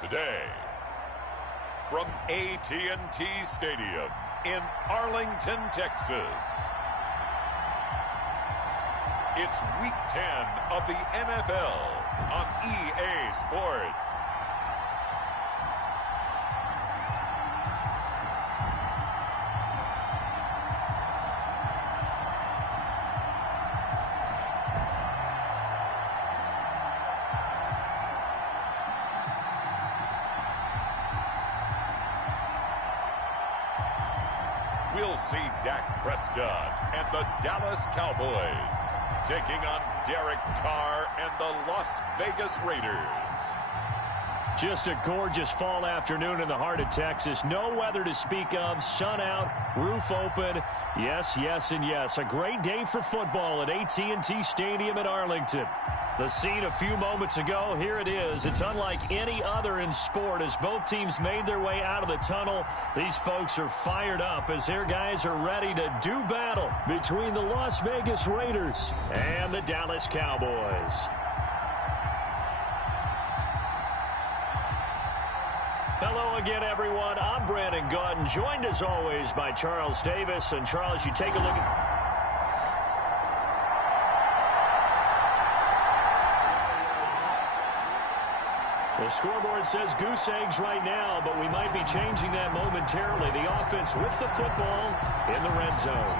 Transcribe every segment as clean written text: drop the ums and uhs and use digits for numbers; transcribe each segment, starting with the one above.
Today, from AT&T Stadium in Arlington, Texas, it's Week 10 of the NFL on EA Sports. We'll see Dak Prescott and the Dallas Cowboys taking on Derek Carr and the Las Vegas Raiders. Just a gorgeous fall afternoon in the heart of Texas. No weather to speak of. Sun out, roof open. Yes, yes, and yes. A great day for football at AT&T Stadium in Arlington. The scene a few moments ago, here it is. It's unlike any other in sport as both teams made their way out of the tunnel. These folks are fired up as their guys are ready to do battle between the Las Vegas Raiders and the Dallas Cowboys. Hello again, everyone. I'm Brandon Gunn, joined as always by Charles Davis. And Charles, you take a look at... The scoreboard says goose eggs right now, but we might be changing that momentarily. The offense with the football in the red zone.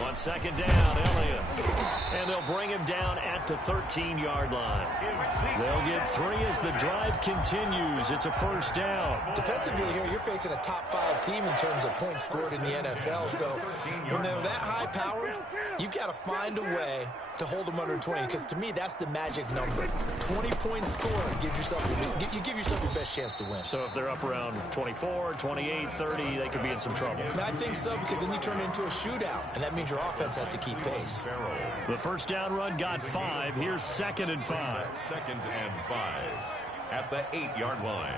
On second down, Elliott. And they'll bring him down at the 13-yard line. They'll get 3 as the drive continues. It's a first down. Defensively here, you're facing a top-5 team in terms of points scored in the NFL. So when they're that high-powered, you've got to find a way to hold them under 20. Because to me, that's the magic number. 20-point score gives yourself you give yourself your best chance to win. So if they're up around 24, 28, 30, they could be in some trouble. I think so, because then you turn it into a shootout, and that means your offense has to keep pace. The first down run got 5. Here's 2nd and 5. 2nd and 5 at the 8-yard line.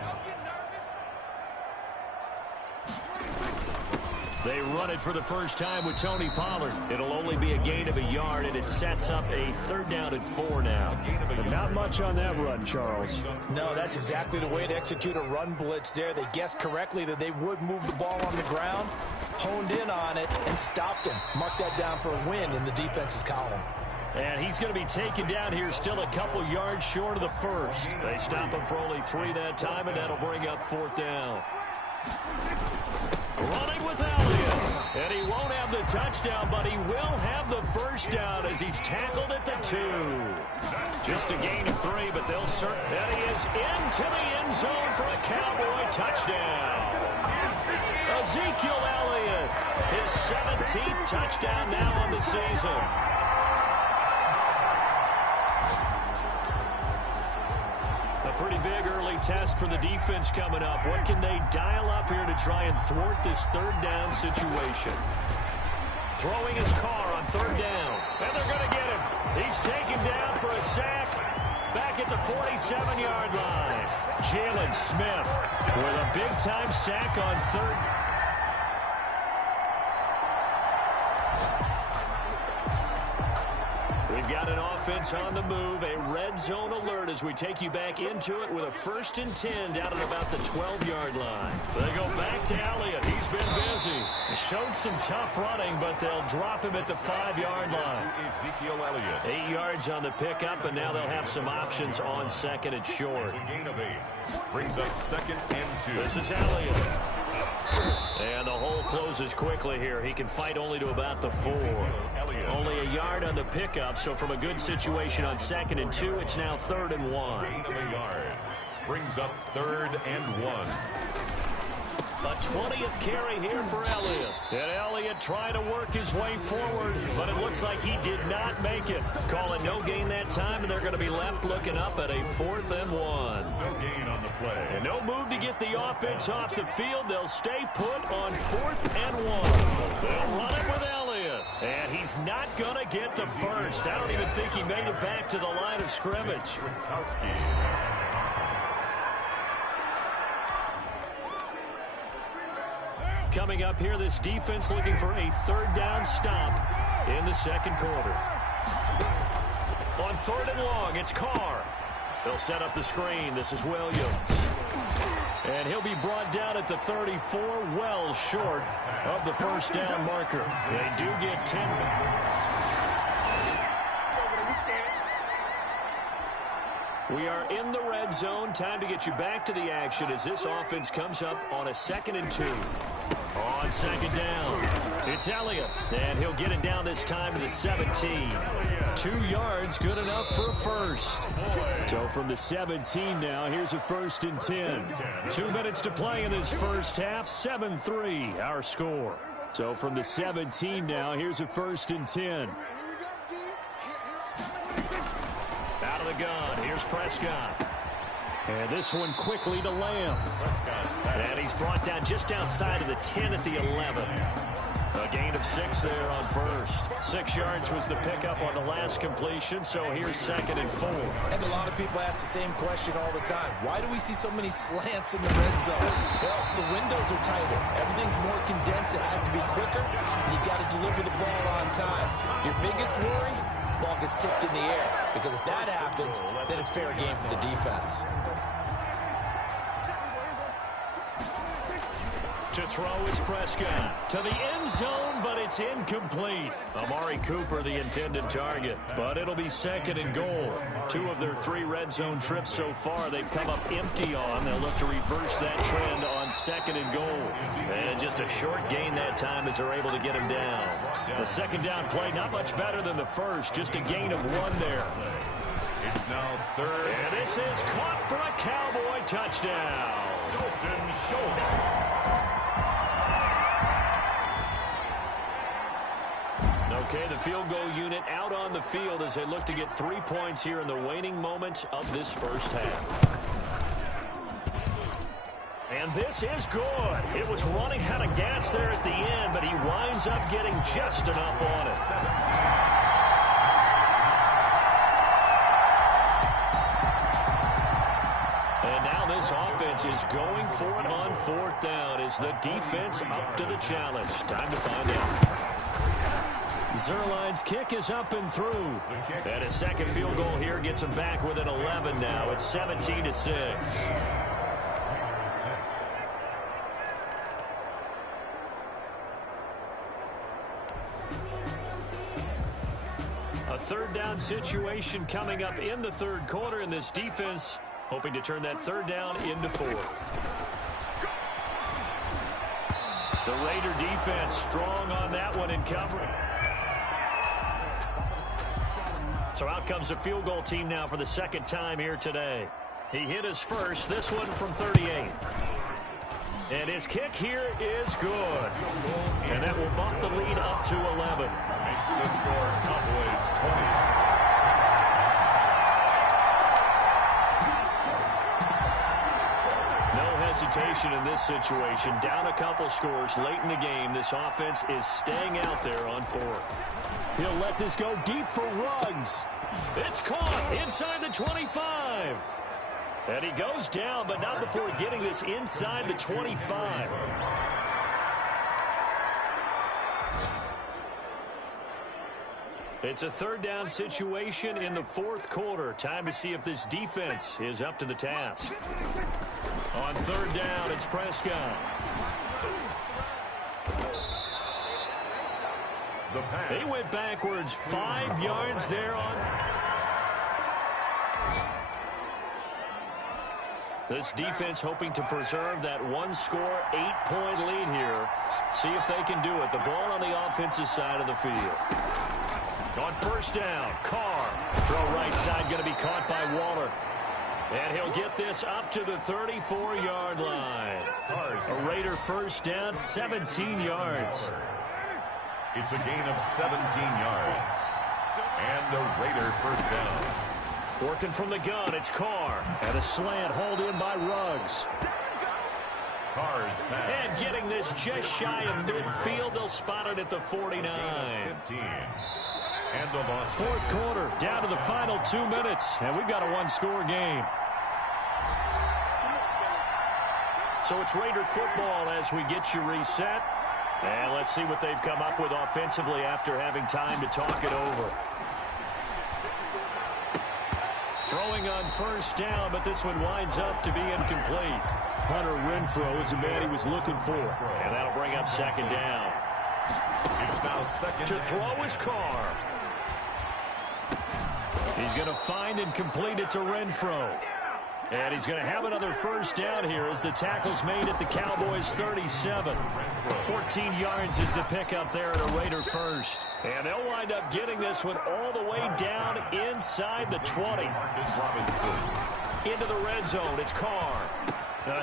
They run it for the first time with Tony Pollard. It'll only be a gain of a yard, and it sets up a 3rd down and 4 now. But not much on that run, Charles. No, that's exactly the way to execute a run blitz there. They guessed correctly that they would move the ball on the ground, honed in on it, and stopped him. Mark that down for a win in the defense's column. And he's going to be taken down here still a couple yards short of the first. They stop him for only 3 that time, and that'll bring up 4th down. Running with Elliott. And he won't have the touchdown, but he will have the first down as he's tackled at the 2. Just a gain of 3, but they'll serve. And he is into the end zone for a Cowboy touchdown. Ezekiel Elliott, his 17th touchdown now on the season. A pretty big early test for the defense coming up. What can they dial up here to try and thwart this 3rd down situation? Throwing his car on 3rd down. And they're going to get him. He's taken down for a sack back at the 47-yard line. Jalen Smith with a big-time sack on 3rd. We've got an offense on the move, a red zone alert as we take you back into it with a 1st and 10 down at about the 12-yard line. They go back to Elliott. He's been busy. He showed some tough running, but they'll drop him at the 5-yard line. Ezekiel Elliott. 8 yards on the pickup, and now they'll have some options on 2nd and short. A gain of 8. Brings up 2nd and 2. This is Elliott. And the hole closes quickly here. He can fight only to about the 4. Only a yard on the pickup, so from a good situation on 2nd and 2, it's now 3rd and 1. Gain of a yard. Brings up 3rd and 1. A 20th carry here for Elliott. And Elliott trying to work his way forward, but it looks like he did not make it. Call it no gain that time, and they're going to be left looking up at a 4th and 1. No gain on the play. And no move to get the offense off the field. They'll stay put on 4th and 1. They'll run it with Elliott. And he's not going to get the first. I don't even think he made it back to the line of scrimmage. Coming up here, this defense looking for a third down stop in the second quarter. On 3rd and long, it's Carr. They'll set up the screen. This is Williams. And he'll be brought down at the 34, well short of the first down marker. They do get 10. We are in the red zone. Time to get you back to the action as this offense comes up on a 2nd and 2. On 2nd down, it's Elliott, and he'll get it down this time to the 17. 2 yards, good enough for a first. So from the 17 now, here's a 1st and 10. 2 minutes to play in this first half, 7-3 our score. So from the 17 now, here's a 1st and 10. Out of the gun, here's Prescott. And this one quickly to Lamb. And he's brought down just outside of the 10 at the 11. A gain of 6 there on first. 6 yards was the pickup on the last completion, so here's 2nd and 4. And a lot of people ask the same question all the time. Why do we see so many slants in the red zone? Well, the windows are tighter. Everything's more condensed. It has to be quicker. And you got to deliver the ball on time. Your biggest worry? Ball gets tipped in the air. Because if that happens, then it's fair game for the defense. To throw is Prescott. To the end zone, but it's incomplete. Amari Cooper, the intended target. But it'll be 2nd and goal. 2 of their 3 red zone trips so far, they've come up empty on. They'll look to reverse that trend on 2nd and goal. And just a short gain that time as they're able to get him down. The 2nd down play, not much better than the first. Just a gain of 1 there. It's now 3rd. And this is caught for a Cowboy touchdown. Dalton Schultz. Okay, the field goal unit out on the field as they look to get 3 points here in the waning moments of this first half. And this is good. It was running out of gas there at the end, but he winds up getting just enough on it. And now this offense is going for it on 4th down. Is the defense up to the challenge? Time to find out. Zerline's kick is up and through. And a second field goal here gets him back within 11 now. It's 17-6. A 3rd down situation coming up in the 3rd quarter, and this defense hoping to turn that 3rd down into 4th. The Raider defense strong on that one in covering. So out comes the field goal team now for the 2nd time here today. He hit his first, this one from 38. And his kick here is good. And that will bump the lead up to 11. Makes the score Cowboys 20. No hesitation in this situation. Down a couple scores late in the game. This offense is staying out there on 4th. He'll let this go deep for Ruggs. It's caught inside the 25. And he goes down, but not before getting this inside the 25. It's a 3rd down situation in the 4th quarter. Time to see if this defense is up to the task. On 3rd down, it's Prescott. They went backwards 5 yards there on. This defense hoping to preserve that 1-score, 8-point lead here. See if they can do it. The ball on the offensive side of the field. On 1st down, Carr. Throw right side going to be caught by Waller. And he'll get this up to the 34-yard line. A Raider 1st down, 17 yards. It's a gain of 17 yards. And a Raider 1st down. Working from the gun, it's Carr. And a slant hauled in by Ruggs. Carr's pass. And getting this just shy of midfield. They'll spot it at the 49. 15. And a loss. 4th quarter, down to the final 2 minutes. And we've got a 1-score game. So it's Raider football as we get you reset. And let's see what they've come up with offensively after having time to talk it over. Throwing on first down, but this one winds up to be incomplete. Hunter Renfrow is the man he was looking for. And that'll bring up second down. It's now second. To throw is Carr. He's going to find and complete it to Renfrow. And he's going to have another first down here as the tackle's made at the Cowboys 37. 14 yards is the pickup there at a Raider first. And they'll wind up getting this one all the way down inside the 20. Into the red zone, it's Carr.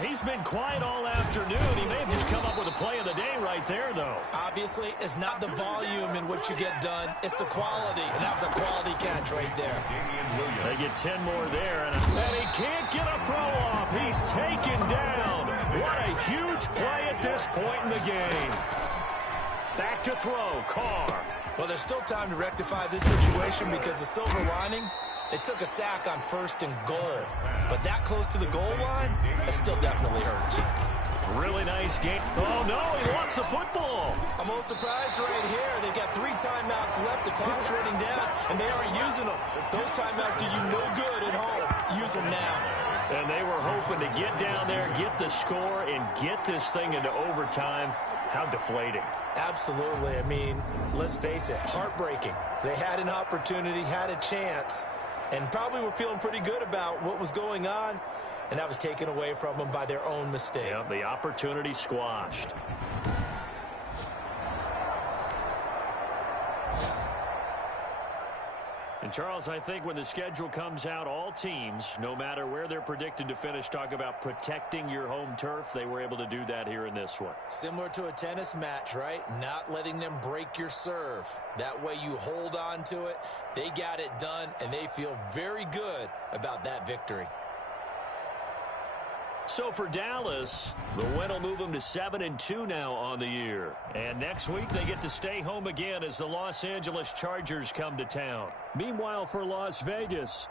He's been quiet all afternoon. He may have just come up with a play of the day right there, though. Obviously, it's not the volume in what you get done. It's the quality, and that was a quality catch right there. They get 10 more there, and he can't get a throw off. He's taken down. What a huge play at this point in the game. Back to throw, Carr. Well, there's still time to rectify this situation because the silver lining, they took a sack on 1st and goal. But that close to the goal line, that still definitely hurts. Really nice game. Oh, no, he lost the football. I'm a little surprised right here. They've got 3 timeouts left. The clock's running down, and they aren't using them. Those timeouts do you no good at home. Use them now. And they were hoping to get down there, get the score, and get this thing into overtime. How deflating. Absolutely. I mean, let's face it, heartbreaking. They had an opportunity, had a chance, and probably were feeling pretty good about what was going on, and that was taken away from them by their own mistake. Yeah, the opportunity squashed. And, Charles, I think when the schedule comes out, all teams, no matter where they're predicted to finish, talk about protecting your home turf. They were able to do that here in this one. Similar to a tennis match, right? Not letting them break your serve. That way you hold on to it. They got it done, and they feel very good about that victory. So for Dallas, the win will move them to 7-2 now on the year. And next week they get to stay home again as the Los Angeles Chargers come to town. Meanwhile, for Las Vegas,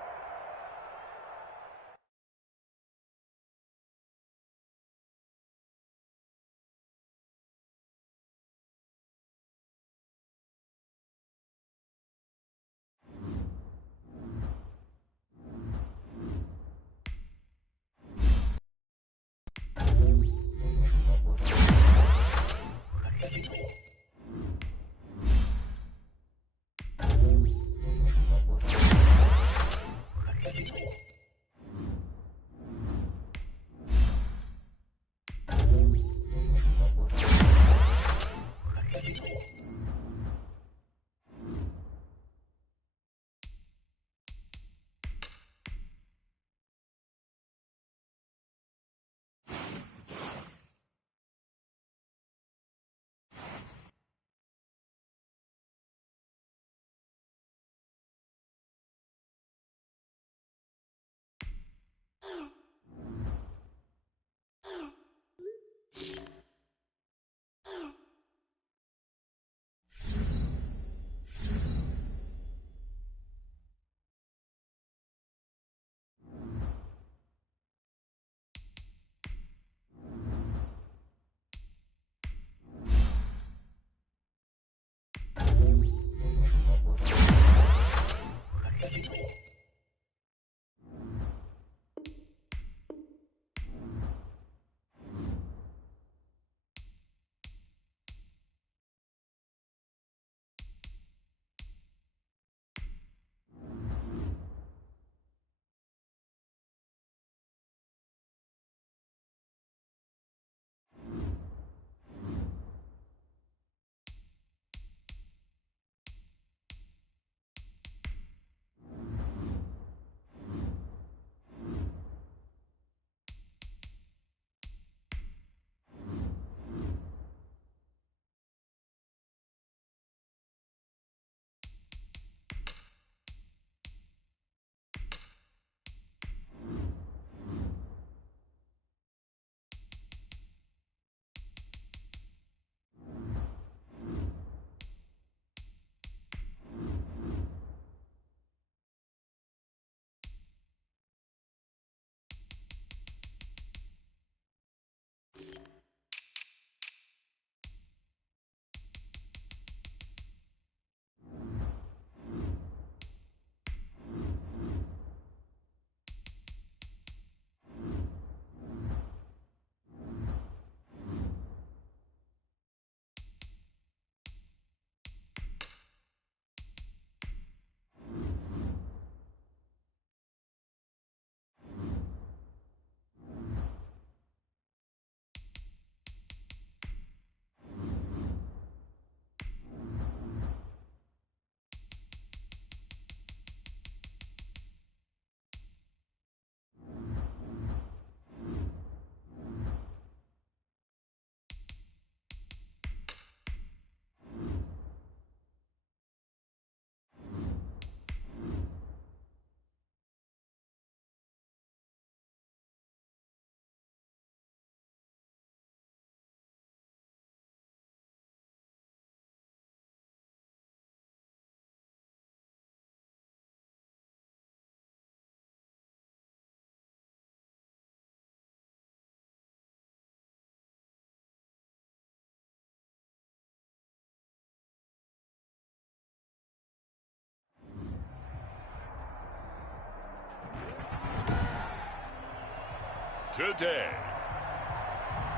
Today,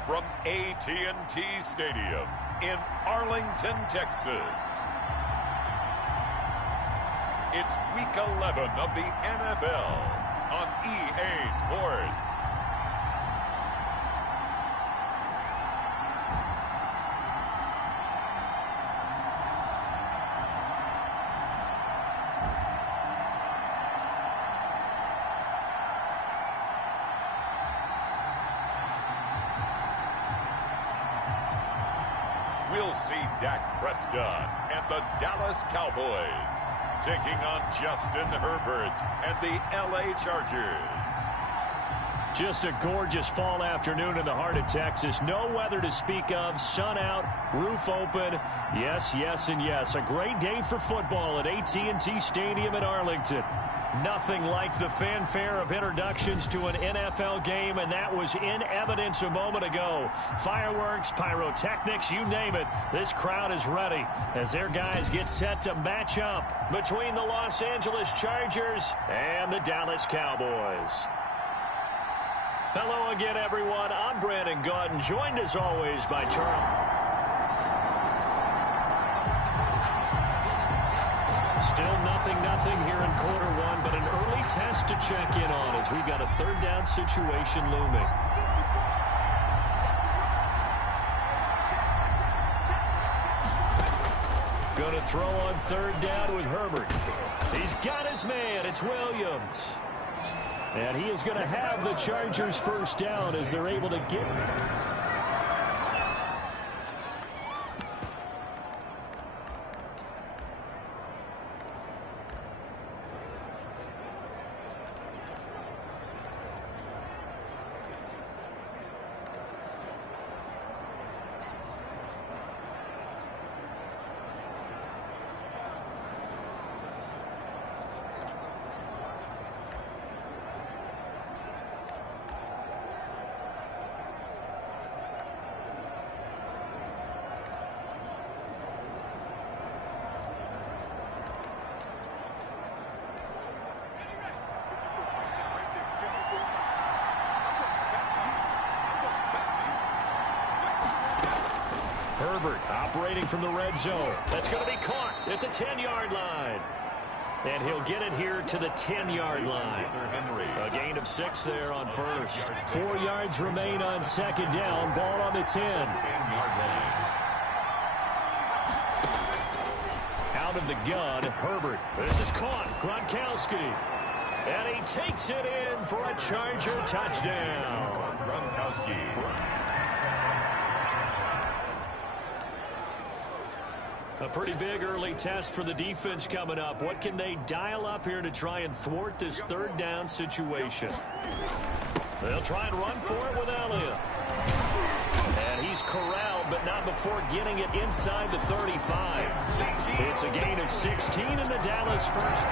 from AT&T Stadium in Arlington, Texas, it's Week 11 of the NFL on EA Sports. We'll see Dak Prescott and the Dallas Cowboys taking on Justin Herbert and the LA Chargers. Just a gorgeous fall afternoon in the heart of Texas. No weather to speak of. Sun out, roof open. Yes, yes, and yes. A great day for football at AT&T Stadium in Arlington. Nothing like the fanfare of introductions to an NFL game, and that was in evidence a moment ago. Fireworks, pyrotechnics, you name it. This crowd is ready as their guys get set to match up between the Los Angeles Chargers and the Dallas Cowboys. Hello again, everyone. I'm Brandon Gaudin, joined as always by Charles. Still nothing here in quarter one, but an early test to check in on as we've got a third down situation looming. Going to throw on third down with Herbert. He's got his man. It's Williams. And he is going to have the Chargers first down as they're able to get it. Herbert operating from the red zone. That's going to be caught at the 10-yard line. And he'll get it here to the 10-yard line. A gain of 6 there on first. 4 yards remain on second down. Ball on the 10. Out of the gun, Herbert. This is caught. Gronkowski. And he takes it in for a Charger touchdown. Gronkowski. A pretty big early test for the defense coming up. What can they dial up here to try and thwart this third down situation? They'll try and run for it with Elliott. And he's corralled, but not before getting it inside the 35. It's a gain of 16 in the Dallas first.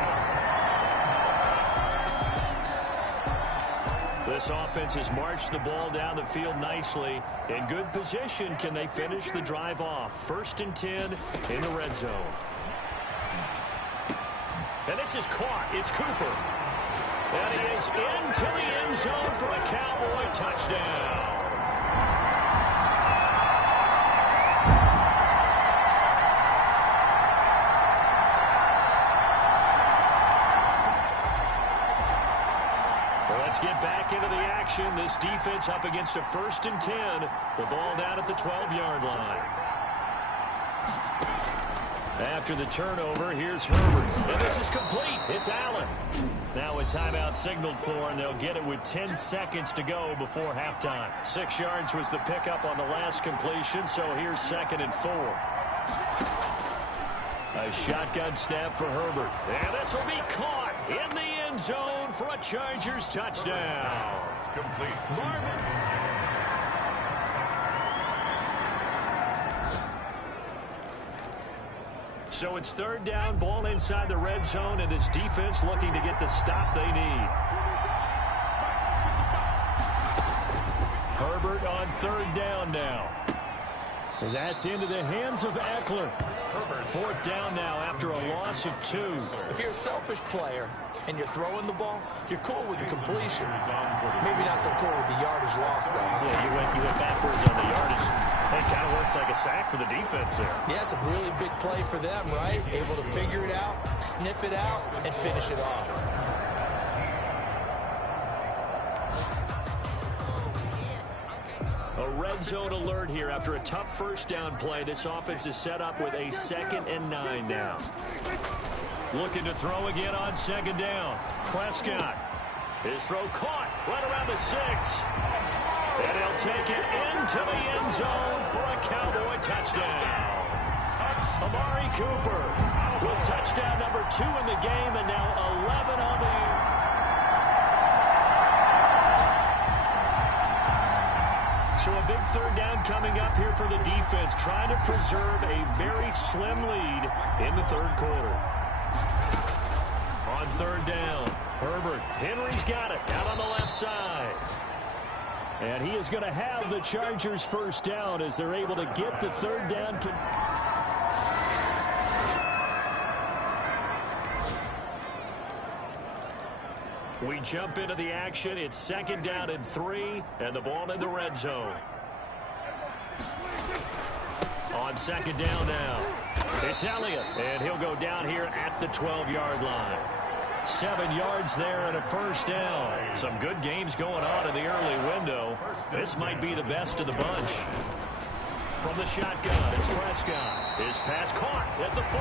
This offense has marched the ball down the field nicely. In good position, can they finish the drive off? 1st and 10 in the red zone. And this is caught. It's Cooper. And he is into the end zone for a Cowboy touchdown. Let's get back into the action. This defense up against a 1st and 10. The ball down at the 12-yard line. After the turnover, here's Herbert. And this is complete. It's Allen. Now a timeout signaled for, and they'll get it with 10 seconds to go before halftime. 6 yards was the pickup on the last completion, so here's 2nd and 4. A shotgun snap for Herbert. And this will be caught in the end zone for a Chargers touchdown. Complete. Marvin. So it's 3rd down, ball inside the red zone, and this defense looking to get the stop they need. Herbert on 3rd down now. That's into the hands of Eckler. 4th down now after a loss of 2. If you're a selfish player and you're throwing the ball, you're cool with the completion. Maybe not so cool with the yardage loss, though. Yeah, you went backwards on the yardage. It kind of works like a sack for the defense there. Yeah, it's a really big play for them, right? Able to figure it out, sniff it out, and finish it off. A red zone alert here after a tough 1st down play. This offense is set up with a 2nd and 9 now. Looking to throw again on 2nd down. Prescott. His throw caught right around the 6. And he'll take it into the end zone for a Cowboy touchdown. Amari Cooper with touchdown number 2 in the game, and now 11 on the year. So a big 3rd down coming up here for the defense, trying to preserve a very slim lead in the 3rd quarter. On 3rd down, Herbert. Henry's got it out on the left side. And he is going to have the Chargers' 1st down as they're able to get the 3rd down. We jump into the action. It's 2nd down and 3, and the ball in the red zone. On 2nd down now, it's Elliott, and he'll go down here at the 12-yard line. 7 yards there and a 1st down. Some good games going on in the early window. This might be the best of the bunch. From the shotgun, it's Prescott. His pass caught at the 4.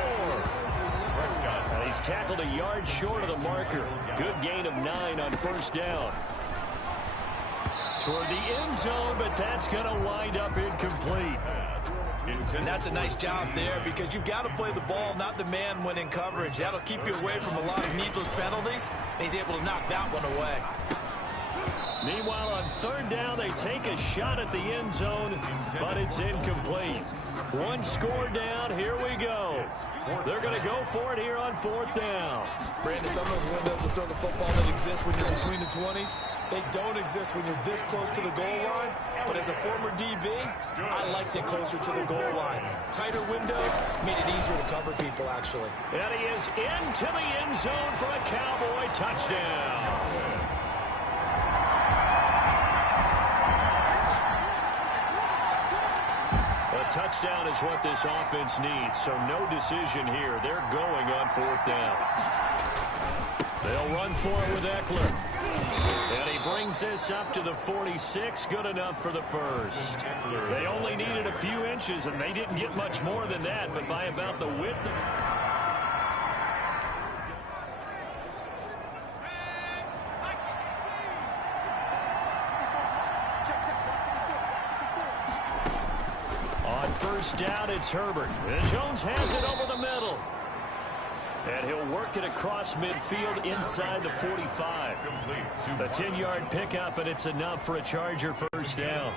And he's tackled a yard short of the marker. Good gain of 9 on 1st down. Toward the end zone, but that's going to wind up incomplete. And that's a nice job there because you've got to play the ball, not the man when in coverage. That'll keep you away from a lot of needless penalties, and he's able to knock that one away. Meanwhile, on 3rd down, they take a shot at the end zone, but it's incomplete. 1 score down. Here we go. They're going to go for it here on 4th down. Brandon, some of those windows to throw the football that exist when you're between the 20s, they don't exist when you're this close to the goal line. But as a former DB, I liked it closer to the goal line. Tighter windows made it easier to cover people, actually. And he is into the end zone for a Cowboy touchdown. A touchdown is what this offense needs, so no decision here. They're going on 4th down. They'll run for it with Eckler. And he brings this up to the 46. Good enough for the 1st. They only needed a few inches, and they didn't get much more than that, but by about the width. On 1st down, it's Herbert. And Jones has it over the middle. And he'll work it across midfield inside the 45. A 10-yard pickup, and it's enough for a Charger 1st down.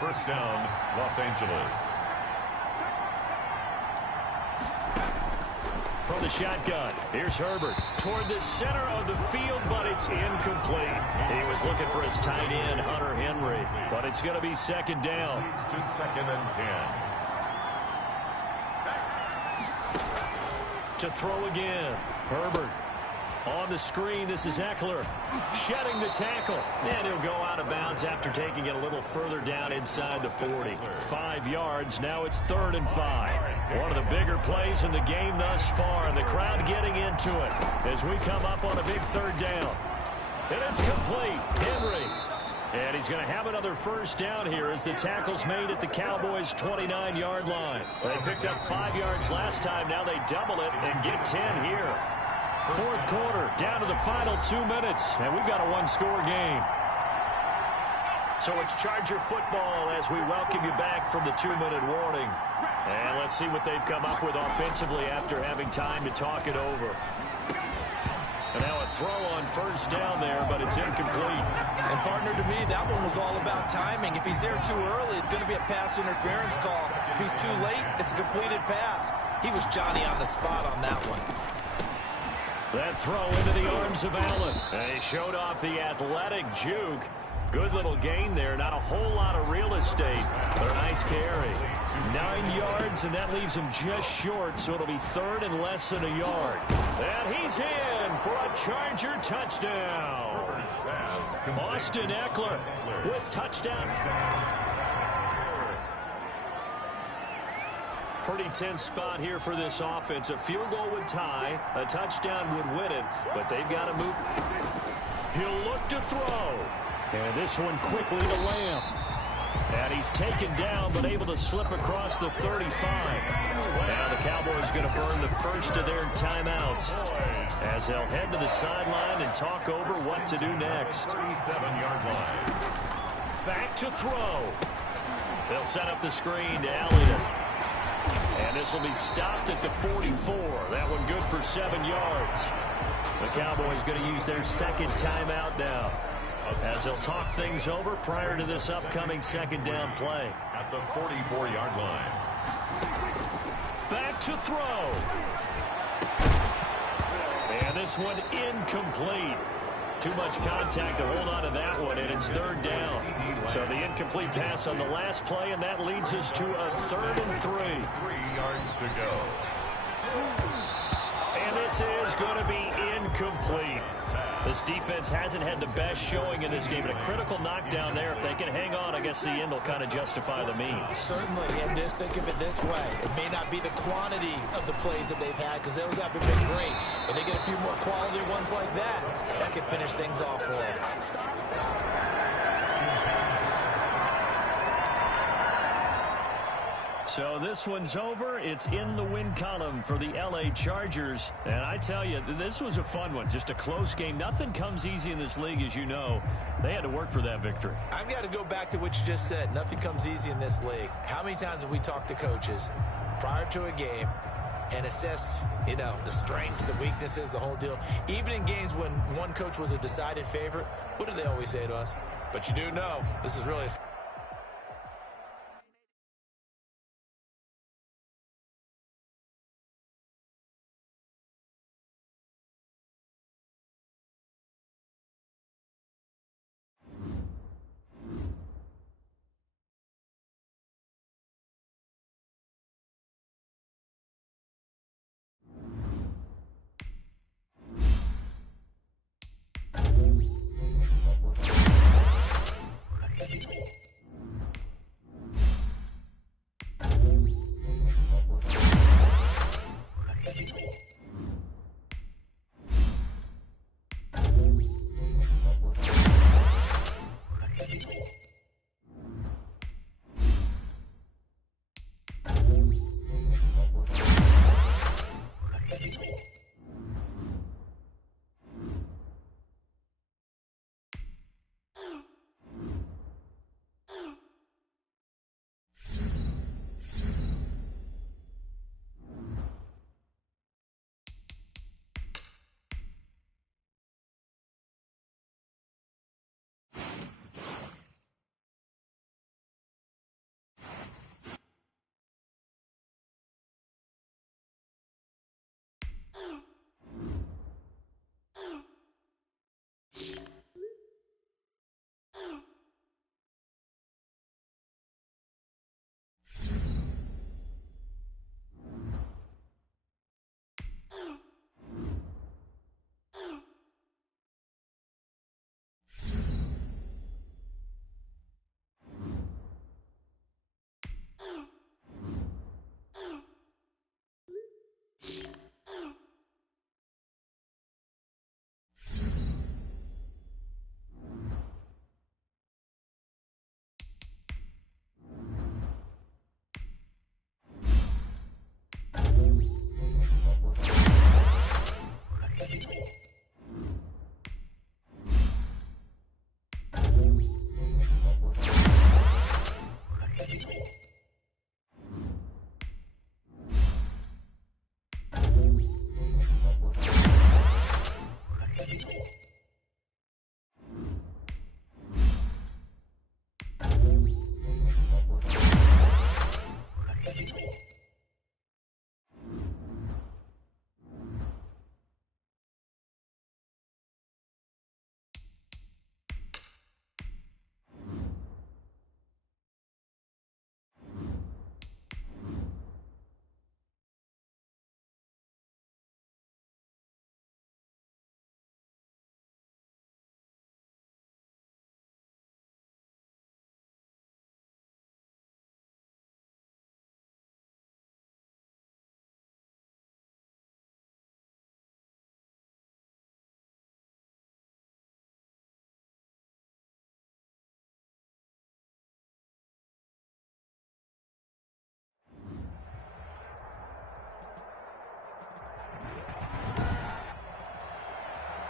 1st down, Los Angeles. From the shotgun, here's Herbert toward the center of the field, but it's incomplete. He was looking for his tight end, Hunter Henry, but it's going to be 2nd down. To 2nd and 10. To throw again, Herbert. On the screen, this is Eckler shedding the tackle, and he'll go out of bounds after taking it a little further down inside the 40. 5 yards, now it's 3rd and 5. One of the bigger plays in the game thus far, and the crowd getting into it as we come up on a big 3rd down. And it's complete. Henry. And he's going to have another 1st down here as the tackle's made at the Cowboys' 29-yard line. They picked up 5 yards last time. Now they double it and get 10 here. 4th quarter, down to the final 2 minutes, and we've got a 1-score game. So it's Charger football as we welcome you back from the 2-minute warning. And let's see what they've come up with offensively after having time to talk it over. And now a throw on 1st down there, but it's incomplete. And partner, to me, that one was all about timing. If he's there too early, it's going to be a pass interference call. If he's too late, it's a completed pass. He was Johnny on the spot on that one. That throw into the arms of Allen. And he showed off the athletic juke. Good little gain there. Not a whole lot of real estate, but a nice carry. 9 yards, and that leaves him just short, so it'll be third and less than a yard. And he's in for a Charger touchdown. Austin Eckler with touchdown. Pretty tense spot here for this offense. A field goal would tie. A touchdown would win it, but they've got to move. He'll look to throw. And this one quickly to Lamb. And he's taken down, but able to slip across the 35. Now the Cowboys going to burn the first of their timeouts as they'll head to the sideline and talk over what to do next. 37-yard line. Back to throw. They'll set up the screen to Elliott. And this will be stopped at the 44. That one good for 7 yards. The Cowboys going to use their second timeout now as they'll talk things over prior to this upcoming second down play. At the 44-yard line. Back to throw. And this one incomplete. Too much contact to hold on to that one, and it's third down. So the incomplete pass on the last play, and that leads us to a 3rd and 3. 3 yards to go. And this is going to be incomplete. This defense hasn't had the best showing in this game, but a critical knockdown there. If they can hang on, I guess the end will kind of justify the means. Certainly, and just think of it this way. It may not be the quantity of the plays that they've had because those haven't been great. But they get a few more quality ones like that, that can finish things off for them. So this one's over. It's in the win column for the L.A. Chargers. And I tell you, this was a fun one. Just a close game. Nothing comes easy in this league, as you know. They had to work for that victory. I've got to go back to what you just said. Nothing comes easy in this league. How many times have we talked to coaches prior to a game and assessed, the strengths, the weaknesses, the whole deal? Even in games when one coach was a decided favorite, what do they always say to us? But you do know this is really a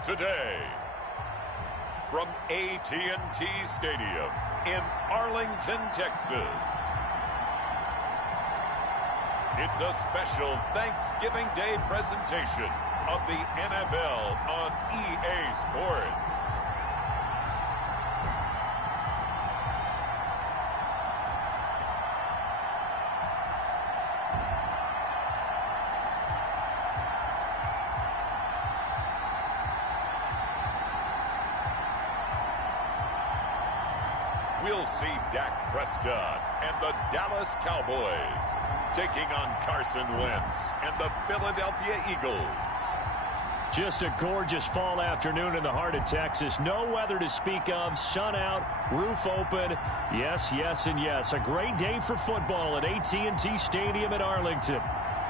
Today, from AT&T Stadium in Arlington, Texas, it's a special Thanksgiving Day presentation of the NFL on EA Sports. We'll see Dak Prescott and the Dallas Cowboys taking on Carson Wentz and the Philadelphia Eagles. Just a gorgeous fall afternoon in the heart of Texas. No weather to speak of. Sun out, roof open. Yes, yes, and yes. A great day for football at AT&T Stadium in Arlington.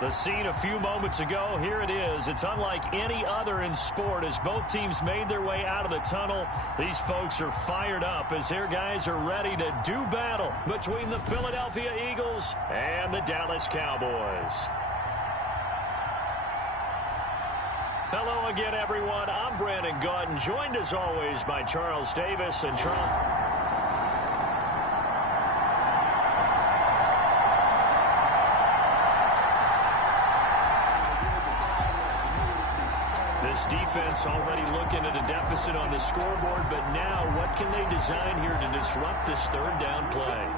The scene a few moments ago, here it is. It's unlike any other in sport as both teams made their way out of the tunnel. These folks are fired up as their guys are ready to do battle between the Philadelphia Eagles and the Dallas Cowboys. Hello again, everyone. I'm Brandon Gaudin, joined as always by Charles Davis. And Charles... This defense already looking at a deficit on the scoreboard, but now what can they design here to disrupt this third down play?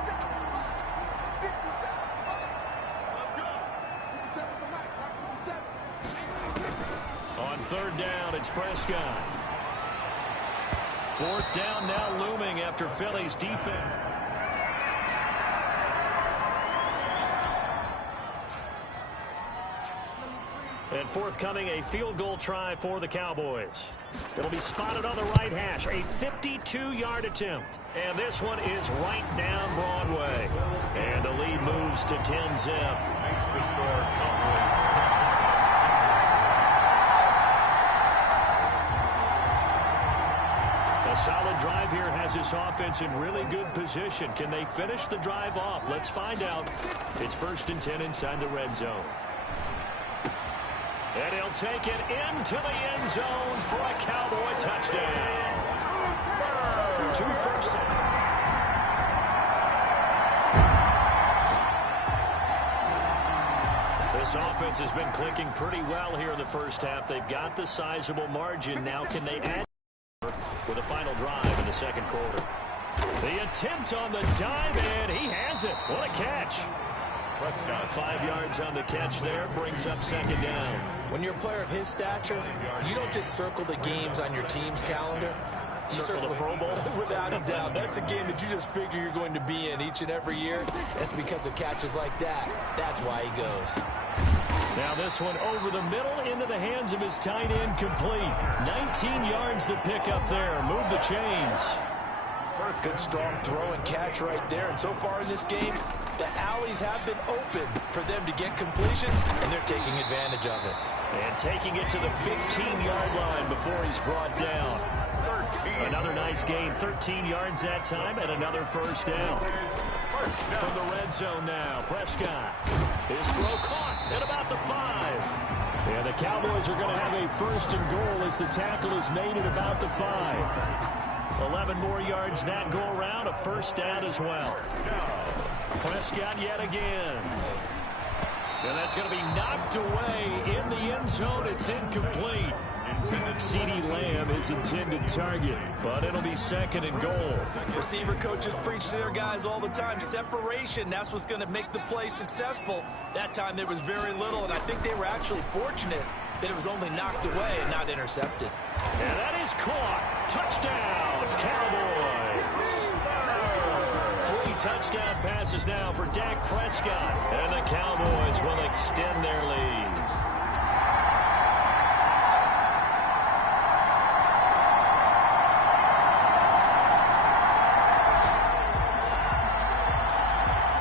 On third down, it's Prescott. Fourth down now looming after Philly's defense. And forthcoming, a field goal try for the Cowboys. It'll be spotted on the right hash. A 52-yard attempt. And this one is right down Broadway. And the lead moves to 10-zip. Makes the score comfortably. A solid drive here has this offense in really good position. Can they finish the drive off? Let's find out. It's 1st and 10 inside the red zone. And he'll take it into the end zone for a Cowboy touchdown. 2 first downs. This offense has been clicking pretty well here in the first half. They've got the sizable margin. Now can they add with a final drive in the second quarter? The attempt on the dive, and he has it. What a catch. Prescott 5 yards on the catch there, brings up second down. When you're a player of his stature, you don't just circle the games on your team's calendar. You circle the Pro Bowl. Without a doubt. That's a game that you just figure you're going to be in each and every year. That's because of catches like that. That's why he goes. Now this one over the middle into the hands of his tight end, complete. 19 yards to pick up there. Move the chains. Good strong throw and catch right there. And so far in this game, the alleys have been open for them to get completions, and they're taking advantage of it. And taking it to the 15-yard line before he's brought down. Another nice gain, 13 yards that time, and another first down. From the red zone now, Prescott. His throw caught at about the 5. And the Cowboys are going to have a 1st and goal as the tackle is made at about the 5. 11 more yards that go around, a first down as well. Prescott yet again. And that's going to be knocked away in the end zone. It's incomplete. CeeDee Lamb is intended target, but it'll be 2nd and goal. Receiver coaches preach to their guys all the time. Separation, that's what's going to make the play successful. That time there was very little, and I think they were actually fortunate that it was only knocked away and not intercepted. And that is caught. Touchdown, Cowboys. 3 touchdown passes now for Dak Prescott. And the Cowboys will extend their lead.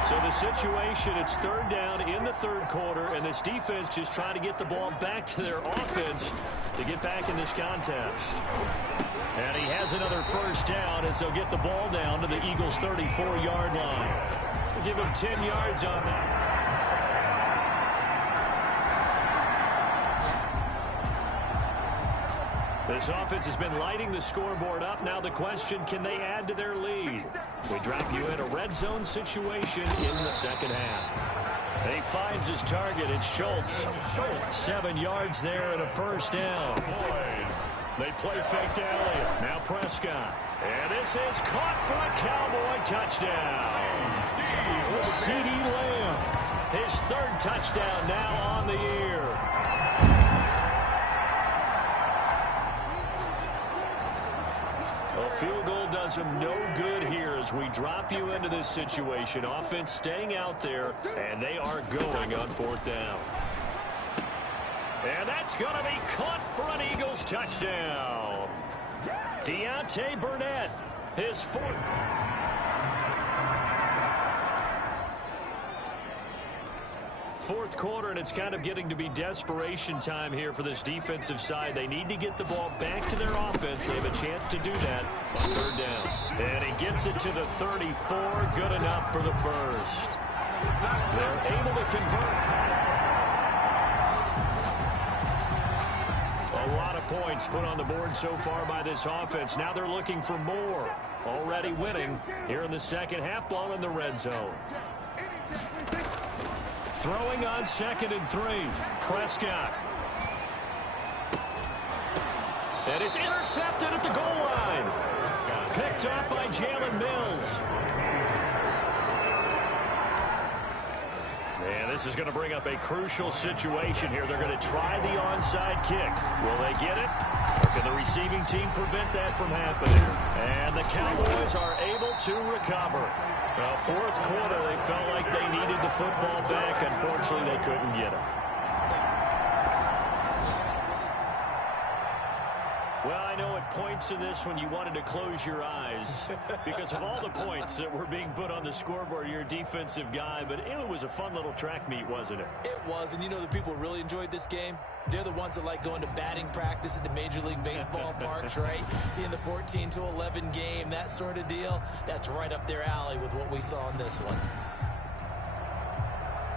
So the situation, it's 3rd down in the 3rd quarter, and this defense just trying to get the ball back to their offense to get back in this contest. And he has another first down as they'll get the ball down to the Eagles' 34-yard line. We'll give him 10 yards on that. This offense has been lighting the scoreboard up. Now the question, can they add to their lead? We drop you in a red zone situation in the second half. He finds his target. It's Schultz. 7 yards there and a first down. They play fake to Elliott. Now Prescott. And this is caught for a Cowboy touchdown. CeeDee Lamb. His 3rd touchdown now on the year. A field goal does him no good here as we drop you into this situation. Offense staying out there, and they are going on 4th down. And that's going to be caught for an Eagles touchdown. Deontay Burnett, his 4th. Fourth quarter, and it's kind of getting to be desperation time here for this defensive side. They need to get the ball back to their offense. They have a chance to do that on 3rd down. And he gets it to the 34. Good enough for the first. They're able to convert. A lot of points put on the board so far by this offense. Now they're looking for more. Already winning here in the second half, ball in the red zone. Throwing on 2nd and 3. Prescott. And it's intercepted at the goal line. Picked up by Jalen Mills. And this is going to bring up a crucial situation here. They're going to try the onside kick. Will they get it? Or can the receiving team prevent that from happening? And the Cowboys are able to recover. Well, 4th quarter, they felt like they needed the football back. Unfortunately, they couldn't get it. Well, I know at points in this when you wanted to close your eyes because of all the points that were being put on the scoreboard. You're a defensive guy, but it was a fun little track meet, wasn't it? It was, and you know the people who really enjoyed this game? They're the ones that like going to batting practice at the Major League Baseball parks, right? Seeing the 14-11 game, that sort of deal. That's right up their alley with what we saw in this one.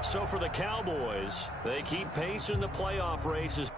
So for the Cowboys, they keep pace in the playoff races.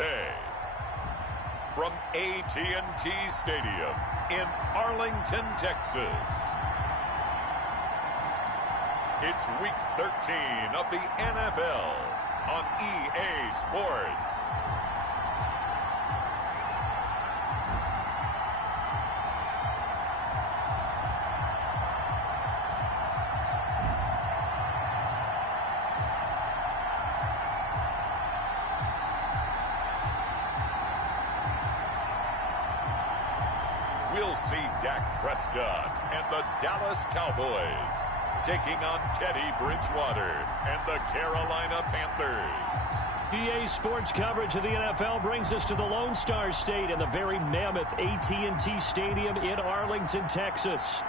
Day. From AT&T Stadium in Arlington, Texas. It's Week 13 of the NFL on EA Sports. We'll see Dak Prescott and the Dallas Cowboys taking on Teddy Bridgewater and the Carolina Panthers. EA Sports coverage of the NFL brings us to the Lone Star State and the very mammoth AT&T Stadium in Arlington, Texas.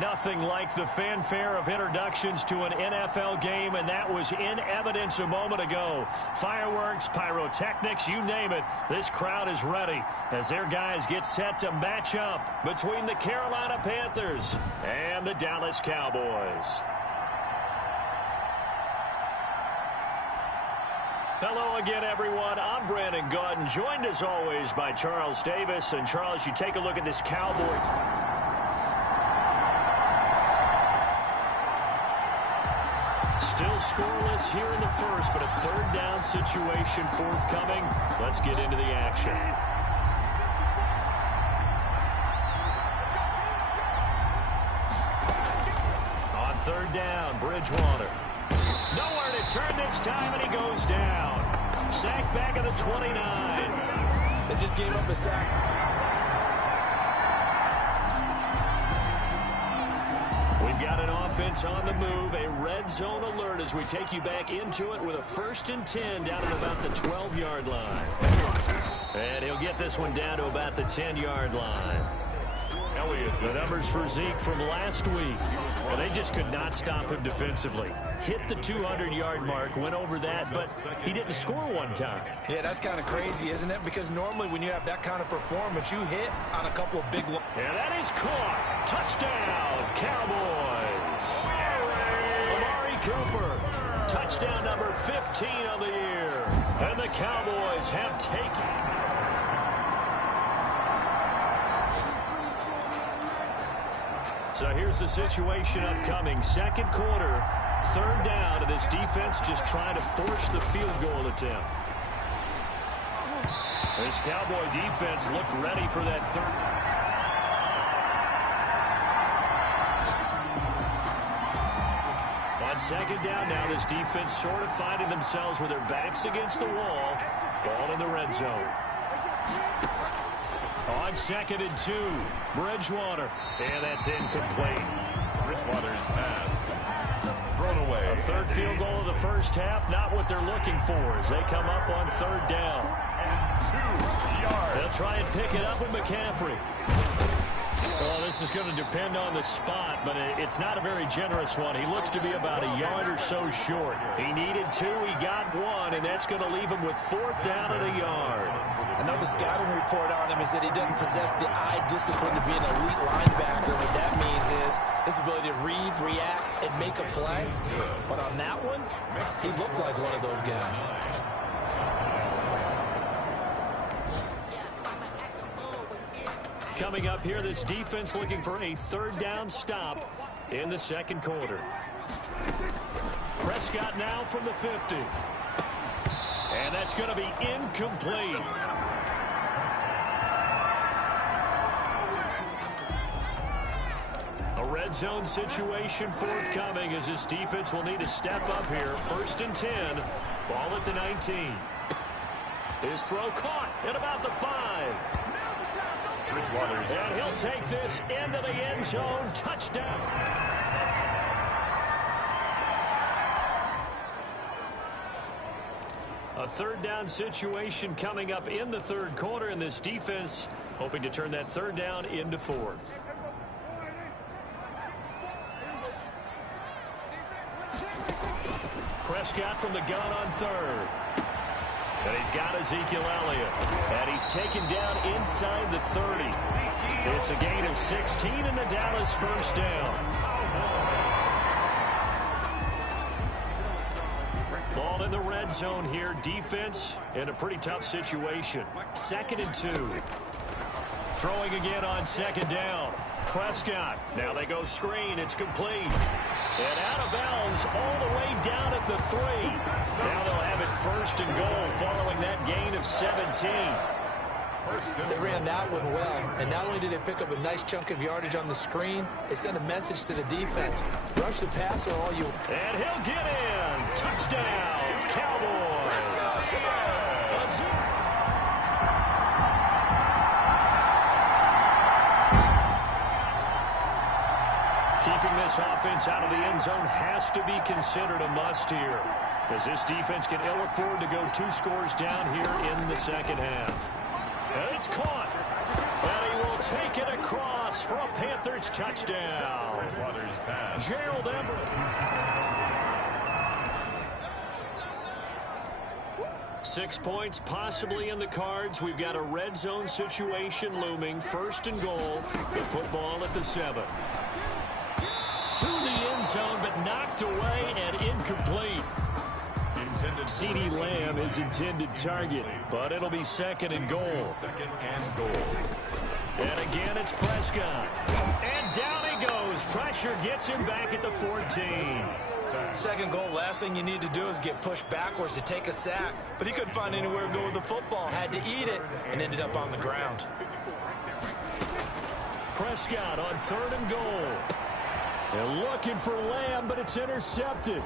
Nothing like the fanfare of introductions to an NFL game, and that was in evidence a moment ago. Fireworks, pyrotechnics, you name it. This crowd is ready as their guys get set to match up between the Carolina Panthers and the Dallas Cowboys. Hello again, everyone. I'm Brandon Gaudin, joined as always by Charles Davis. And Charles, you take a look at this Cowboys. Still scoreless here in the first, but a third down situation forthcoming. Let's get into the action. On third down, Bridgewater. Nowhere to turn this time, and he goes down. Sacked back at the 29. They just gave up a sack. We've got an offense on the move, a red zone alert as we take you back into it with a 1st and 10 down at about the 12-yard line. And he'll get this one down to about the 10-yard line. The numbers for Zeke from last week. Well, they just could not stop him defensively. Hit the 200-yard mark, went over that, but he didn't score one time. Yeah, that's kind of crazy, isn't it? Because normally when you have that kind of performance, you hit on a couple of big... And that is caught. Touchdown, Cowboys. Amari Cooper. Touchdown number 15 of the year. And the Cowboys have taken... So here's the situation upcoming. Second quarter, third down, and this defense just trying to force the field goal attempt. This Cowboy defense looked ready for that third. On second down now, this defense sort of finding themselves with their backs against the wall. Ball in the red zone. On 2nd and 2, Bridgewater. And that's incomplete. Bridgewater's pass thrown away. A third field goal of the first half, not what they're looking for as they come up on third down. 2 yards. They'll try and pick it up with McCaffrey. Well, this is going to depend on the spot, but it's not a very generous one. He looks to be about a yard or so short. He needed 2, he got 1, and that's going to leave him with 4th down and a yard. Another scouting report on him is that he doesn't possess the eye discipline to be an elite linebacker. What that means is his ability to read, react, and make a play. But on that one, he looked like one of those guys. Coming up here, this defense looking for a third down stop in the second quarter. Prescott now from the 50. And that's going to be incomplete. A red zone situation forthcoming as this defense will need to step up here. 1st and 10. Ball at the 19. His throw caught at about the 5. And he'll take this into the end zone. Touchdown. A third down situation coming up in the third quarter, and this defense hoping to turn that third down into 4th. Prescott from the gun on 3rd. And he's got Ezekiel Elliott. And he's taken down inside the 30. It's a gain of 16 and the Dallas 1st down. Ball in the red red zone here. Defense in a pretty tough situation. 2nd and 2. Throwing again on 2nd down. Prescott. Now they go screen. It's complete. And out of bounds all the way down at the 3. Now they'll have it 1st and goal following that gain of 17. They ran that one well, and not only did they pick up a nice chunk of yardage on the screen, they sent a message to the defense. Rush the passer all you... And he'll get in. Touchdown, Cowboys. Keeping this offense out of the end zone has to be considered a must here, as this defense can ill afford to go 2 scores down here in the 2nd half. And it's caught. And he will take it across for a Panthers touchdown. Gerald Everett. 6 points possibly in the cards. We've got a red zone situation looming. 1st and goal. The football at the 7. To the end zone, but knocked away and incomplete. CeeDee Lamb is intended target, but it'll be 2nd and goal. And again, it's Prescott. And down he goes. Pressure gets him back at the 14. 2nd goal, last thing you need to do is get pushed backwards to take a sack. But he couldn't find anywhere to go with the football. Had to eat it and ended up on the ground. Prescott on 3rd and goal. They're looking for Lamb, but it's intercepted.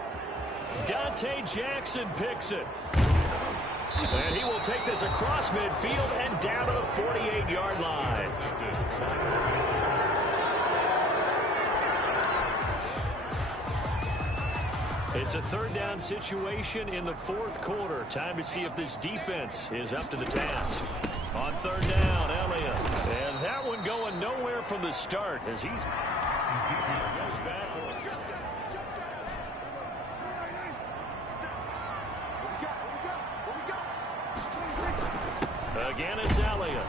Dante Jackson picks it. And he will take this across midfield and down to the 48-yard line. It's a 3rd down situation in the 4th quarter. Time to see if this defense is up to the task. On 3rd down, Elliott. And that one going nowhere from the start as he's goes backwards. Again, it's Elliott.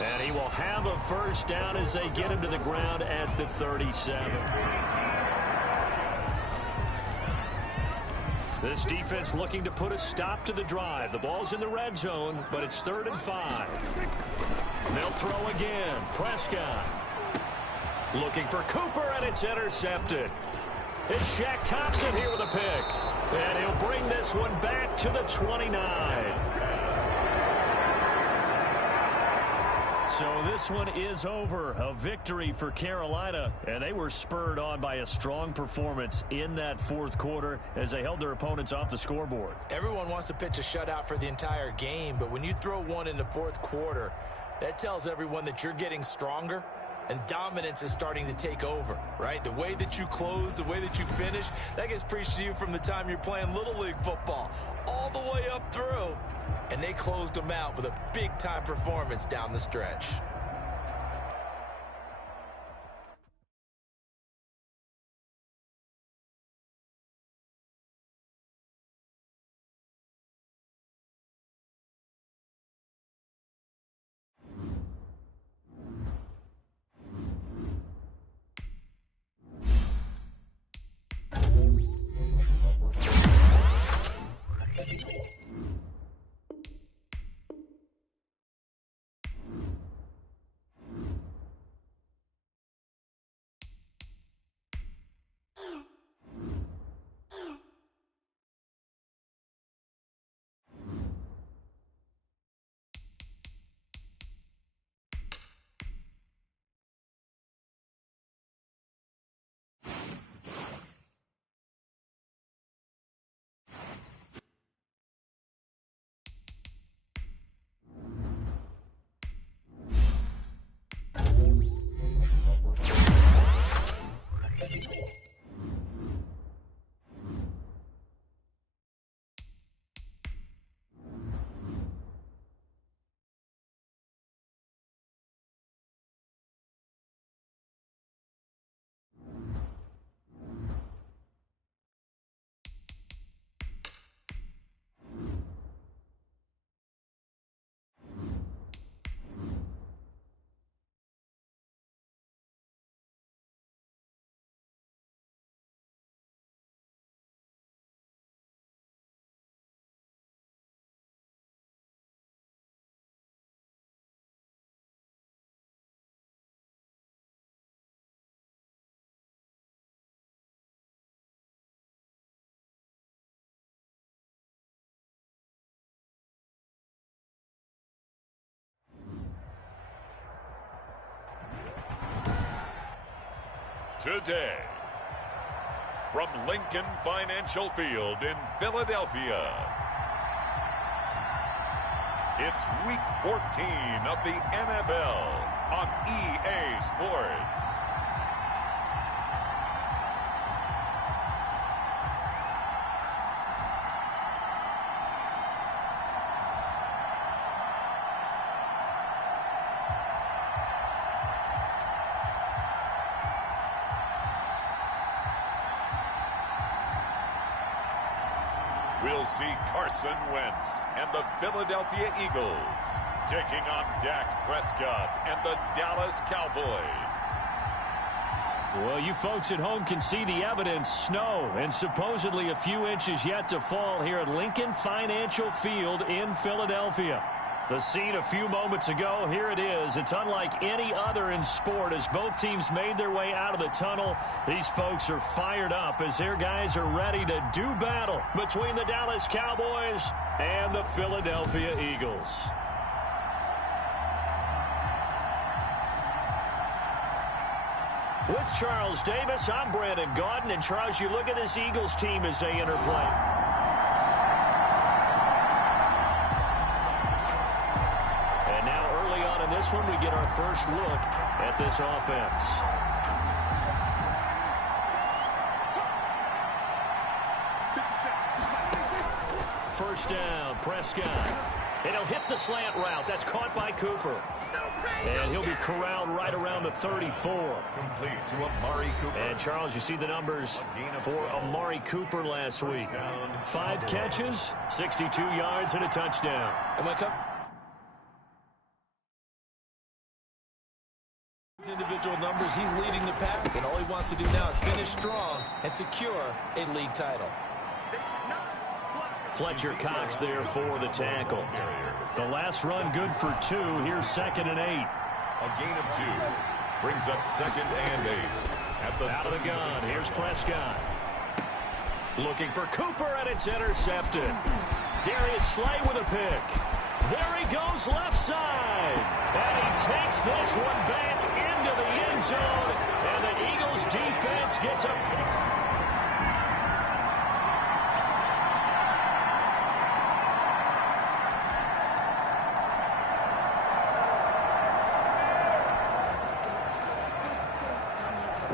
And he will have a 1st down as they get him to the ground at the 37. This defense looking to put a stop to the drive. The ball's in the red zone, but it's 3rd and 5. They'll throw again. Prescott. Looking for Cooper, and it's intercepted. It's Shaq Thompson here with a pick. And he'll bring this one back to the 29. So this one is over. A victory for Carolina, and they were spurred on by a strong performance in that 4th quarter as they held their opponents off the scoreboard. Everyone wants to pitch a shutout for the entire game, but when you throw one in the 4th quarter, that tells everyone that you're getting stronger and dominance is starting to take over, right? The way that you close, the way that you finish, that gets preached to you from the time you're playing Little League football all the way up through. And they closed them out with a big-time performance down the stretch. today. From Lincoln Financial Field in Philadelphia, it's Week 14 of the NFL on EA Sports. We'll see Carson Wentz and the Philadelphia Eagles taking on Dak Prescott and the Dallas Cowboys. Well, you folks at home can see the evidence. Snow and supposedly a few inches yet to fall here at Lincoln Financial Field in Philadelphia. The scene a few moments ago, here it is. It's unlike any other in sport as both teams made their way out of the tunnel. These folks are fired up as their guys are ready to do battle between the Dallas Cowboys and the Philadelphia Eagles. With Charles Davis, I'm Brandon Gaudin. And Charles, you look at this Eagles team as they interplay. This one, we get our first look at this offense. First down, Prescott. And he'll hit the slant route. That's caught by Cooper. And he'll be corralled right around the 34. Complete to Amari Cooper. And, Charles, you see the numbers for Amari Cooper last week. 5 catches, 62 yards, and a touchdown. Individual numbers, he's leading the pack, and all he wants to do now is finish strong and secure a league title. Fletcher Cox there for the tackle. The last run good for 2. Here's 2nd and 8. A gain of 2 brings up 2nd and 8. Out of the gun, here's Prescott. Looking for Cooper, and it's intercepted. Darius Slay with a pick. There he goes left side. And he takes this one back into the end zone. And the Eagles defense gets a pick.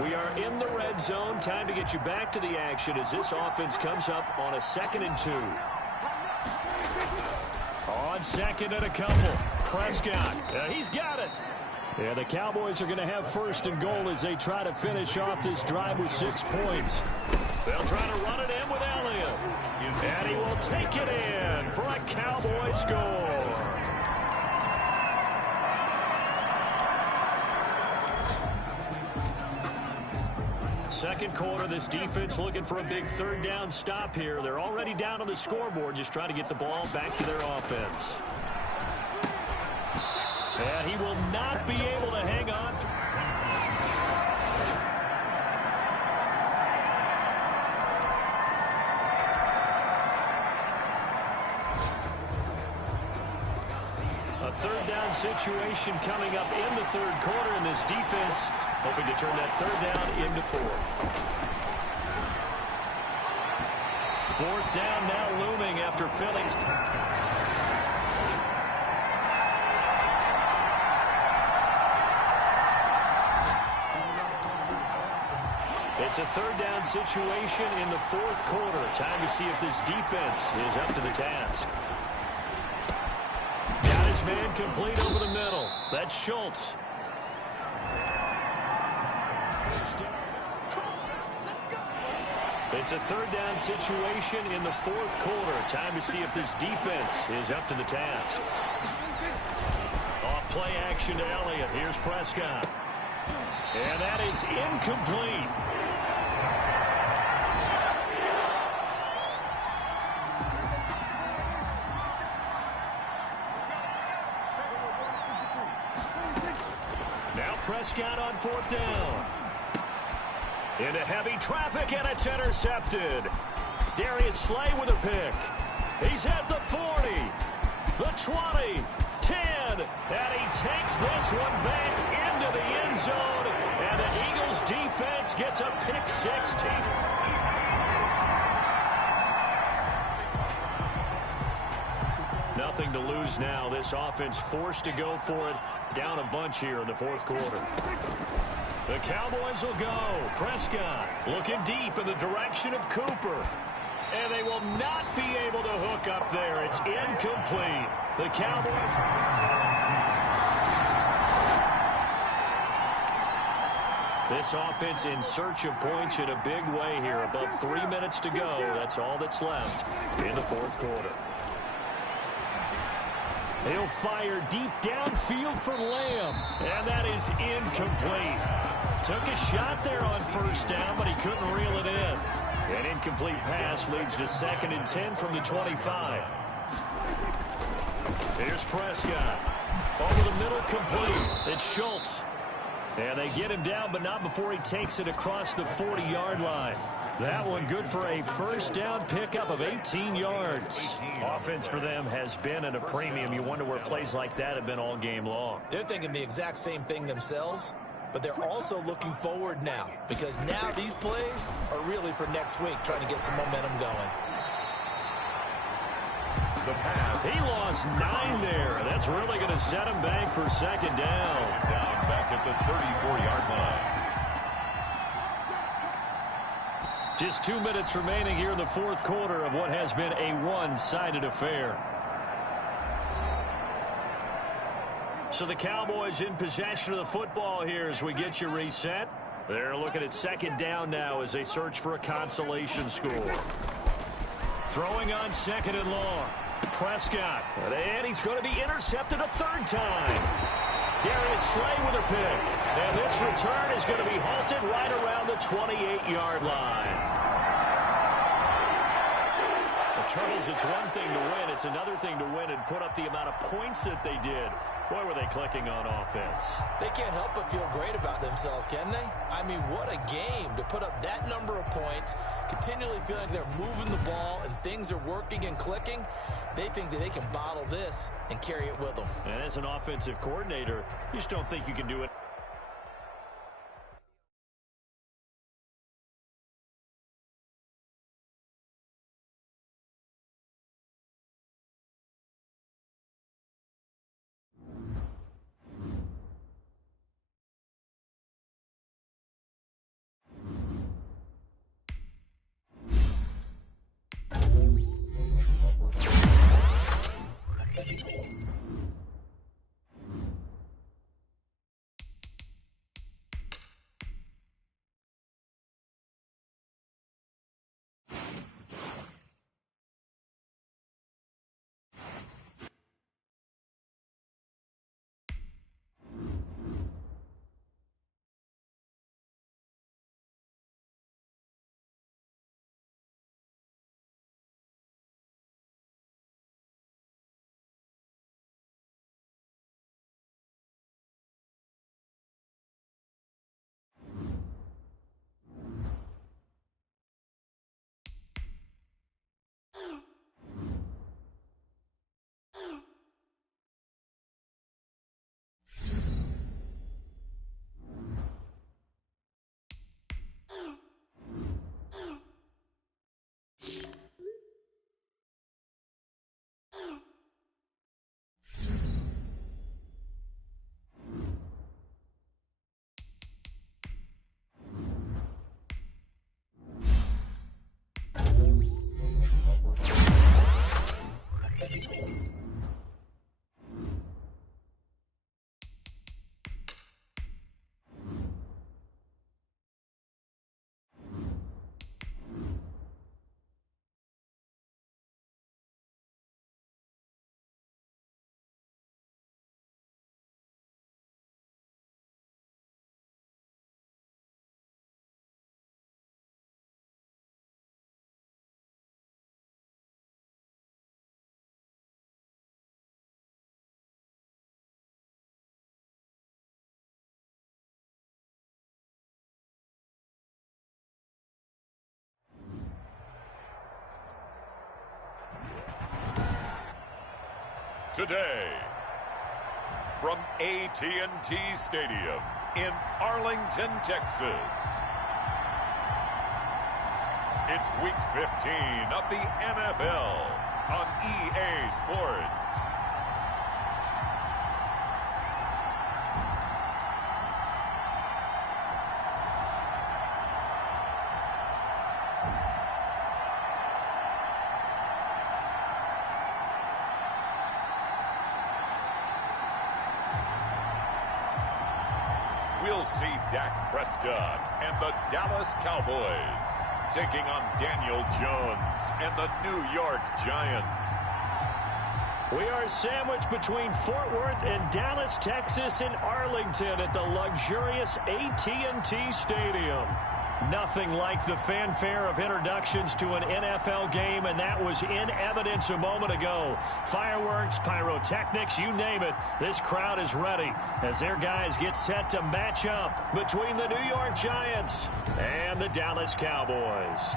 We are in the red zone. Time to get you back to the action as this offense comes up on a 2nd and 2. On 2nd and a couple. Prescott. He's got it. Yeah, the Cowboys are going to have 1st and goal as they try to finish off this drive with 6 points. They'll try to run it in with Elliott. And he will take it in for a Cowboy score. Second quarter, this defense looking for a big 3rd down stop here. They're already down on the scoreboard, just trying to get the ball back to their offense. And he will not be able to hang on. A 3rd down situation coming up in the 3rd quarter, and this defense hoping to turn that 3rd down into 4th. 4th down now looming after Phillies. It's a 3rd down situation in the 4th quarter. Time to see if this defense is up to the task. Got his man complete over the middle. That's Schultz. It's a 3rd down situation in the 4th quarter. Time to see if this defense is up to the task. Off play action to Elliott. Here's Prescott. And that is incomplete. Now Prescott on 4th down. Into heavy traffic, and it's intercepted. Darius Slay with a pick. He's at the 40, the 20, 10, and he takes this one back into the end zone. And the Eagles defense gets a pick 16. Nothing to lose now. This offense forced to go for it. Down a bunch here in the fourth quarter. The Cowboys will go. Prescott looking deep in the direction of Cooper. And they will not be able to hook up there. It's incomplete. The Cowboys... This offense in search of points in a big way here. Above 3 minutes to go. That's all that's left in the fourth quarter. He'll fire deep downfield for Lamb. And that is incomplete. Took a shot there on first down, but he couldn't reel it in. An incomplete pass leads to 2nd and 10 from the 25. Here's Prescott. Over the middle, complete. It's Schultz. And they get him down, but not before he takes it across the 40-yard line. That one good for a first down pickup of 18 yards. Offense for them has been at a premium. You wonder where plays like that have been all game long. They're thinking the exact same thing themselves, but they're also looking forward now because now these plays are really for next week, trying to get some momentum going. The pass. He lost 9 there. That's really going to set him back for 2nd down. Down back at the 34-yard line. Just 2 minutes remaining here in the fourth quarter of what has been a one-sided affair. So the Cowboys in possession of the football here as we get you reset. They're looking at 2nd down now as they search for a consolation score. Throwing on 2nd and long. Prescott. And he's going to be intercepted a 3rd time. Darius Slay with a pick. And this return is going to be halted right around the 28-yard line. The Turtles, it's one thing to win. It's another thing to win and put up the amount of points that they did. Boy, were they clicking on offense. They can't help but feel great about themselves, can they? I mean, what a game to put up that number of points, continually feeling like they're moving the ball and things are working and clicking. They think that they can bottle this and carry it with them. And as an offensive coordinator, you just don't think you can do it. Today, from AT&T Stadium in Arlington, Texas. It's Week 15 of the NFL on EA Sports. We'll see Dak Prescott and the Dallas Cowboys taking on Daniel Jones and the New York Giants. We are sandwiched between Fort Worth and Dallas, Texas, and Arlington at the luxurious AT&T Stadium. Nothing like the fanfare of introductions to an NFL game, and that was in evidence a moment ago. Fireworks, pyrotechnics, you name it. This crowd is ready as their guys get set to match up between the New York Giants and the Dallas Cowboys.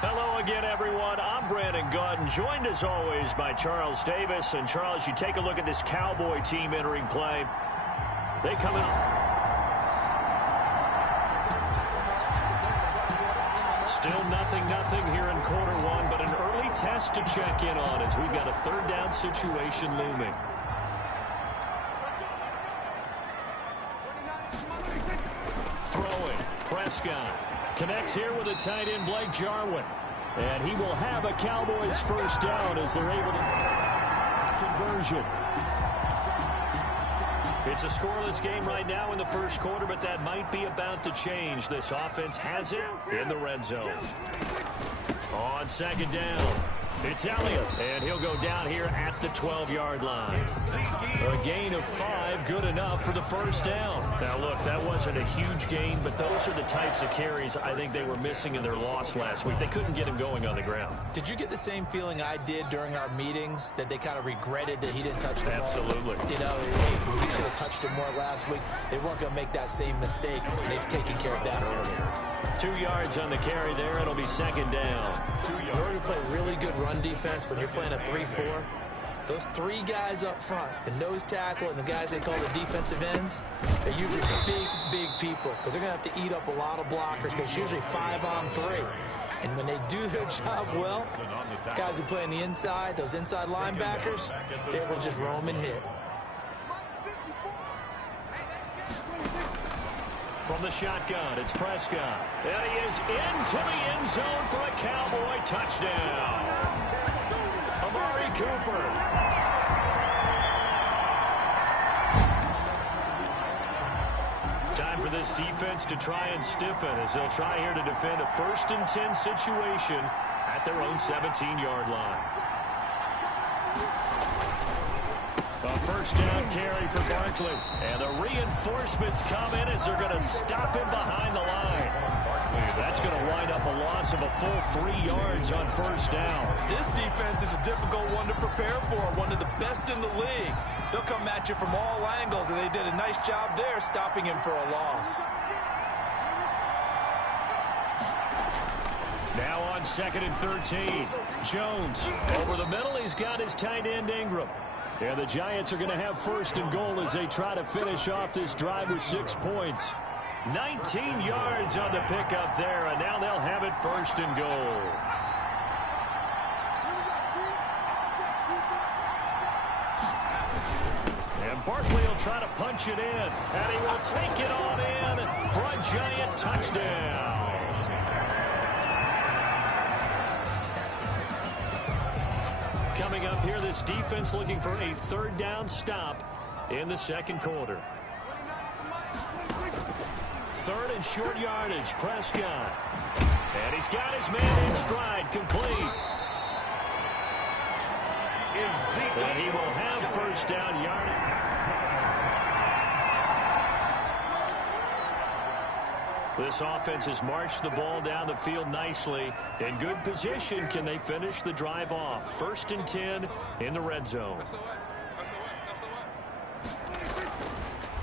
Hello again, everyone. I'm Brandon Gaudin, joined as always by Charles Davis. And Charles, you take a look at this Cowboy team entering play. They come in. Still nothing here in quarter one, but an early test to check in on as we've got a third down situation looming. Throwing. Prescott connects here with a tight end, Blake Jarwin. And he will have a Cowboys first down as they're able to conversion. It's a scoreless game right now in the first quarter, but that might be about to change. This offense has it in the red zone. On second down, it's Elliott, and he'll go down here at the 12-yard line. A gain of 5, good enough for the first down. Now, look, that wasn't a huge gain, but those are the types of carries I think they were missing in their loss last week. They couldn't get him going on the ground. Did you get the same feeling I did during our meetings, that they kind of regretted that he didn't touch the ball? Absolutely. You know, hey, we should have touched him more last week. They weren't going to make that same mistake, and they've taken care of that earlier. 2 yards on the carry there. It'll be second down. In order to play really good run defense when you're playing a 3-4, those three guys up front, the nose tackle and the guys they call the defensive ends, they're usually big people because they're going to have to eat up a lot of blockers because it's usually 5-on-3. And when they do their job well, guys who play on the inside, those inside linebackers, they're able to just roam and hit. From the shotgun, it's Prescott. And he is into the end zone for a Cowboy touchdown. Amari Cooper. Time for this defense to try and stiffen as they'll try here to defend a 1st and 10 situation at their own 17-yard line. A first down carry for Barkley. And the reinforcements come in as they're going to stop him behind the line. That's going to wind up a loss of a full 3 yards on first down. This defense is a difficult one to prepare for, one of the best in the league. They'll come at you from all angles, and they did a nice job there stopping him for a loss. Now on 2nd and 13. Jones over the middle. He's got his tight end Ingram. And the Giants are going to have 1st and goal as they try to finish off this drive with 6 points. 19 yards on the pickup there, and now they'll have it 1st and goal. And Barkley will try to punch it in, and he will take it on in for a Giant touchdown. Coming up here, this defense looking for a 3rd down stop in the 2nd quarter. 3rd and short yardage, Prescott. And he's got his man in stride, complete. And he will have 1st down yardage. This offense has marched the ball down the field nicely. In good position, can they finish the drive off? 1st and 10 in the red zone.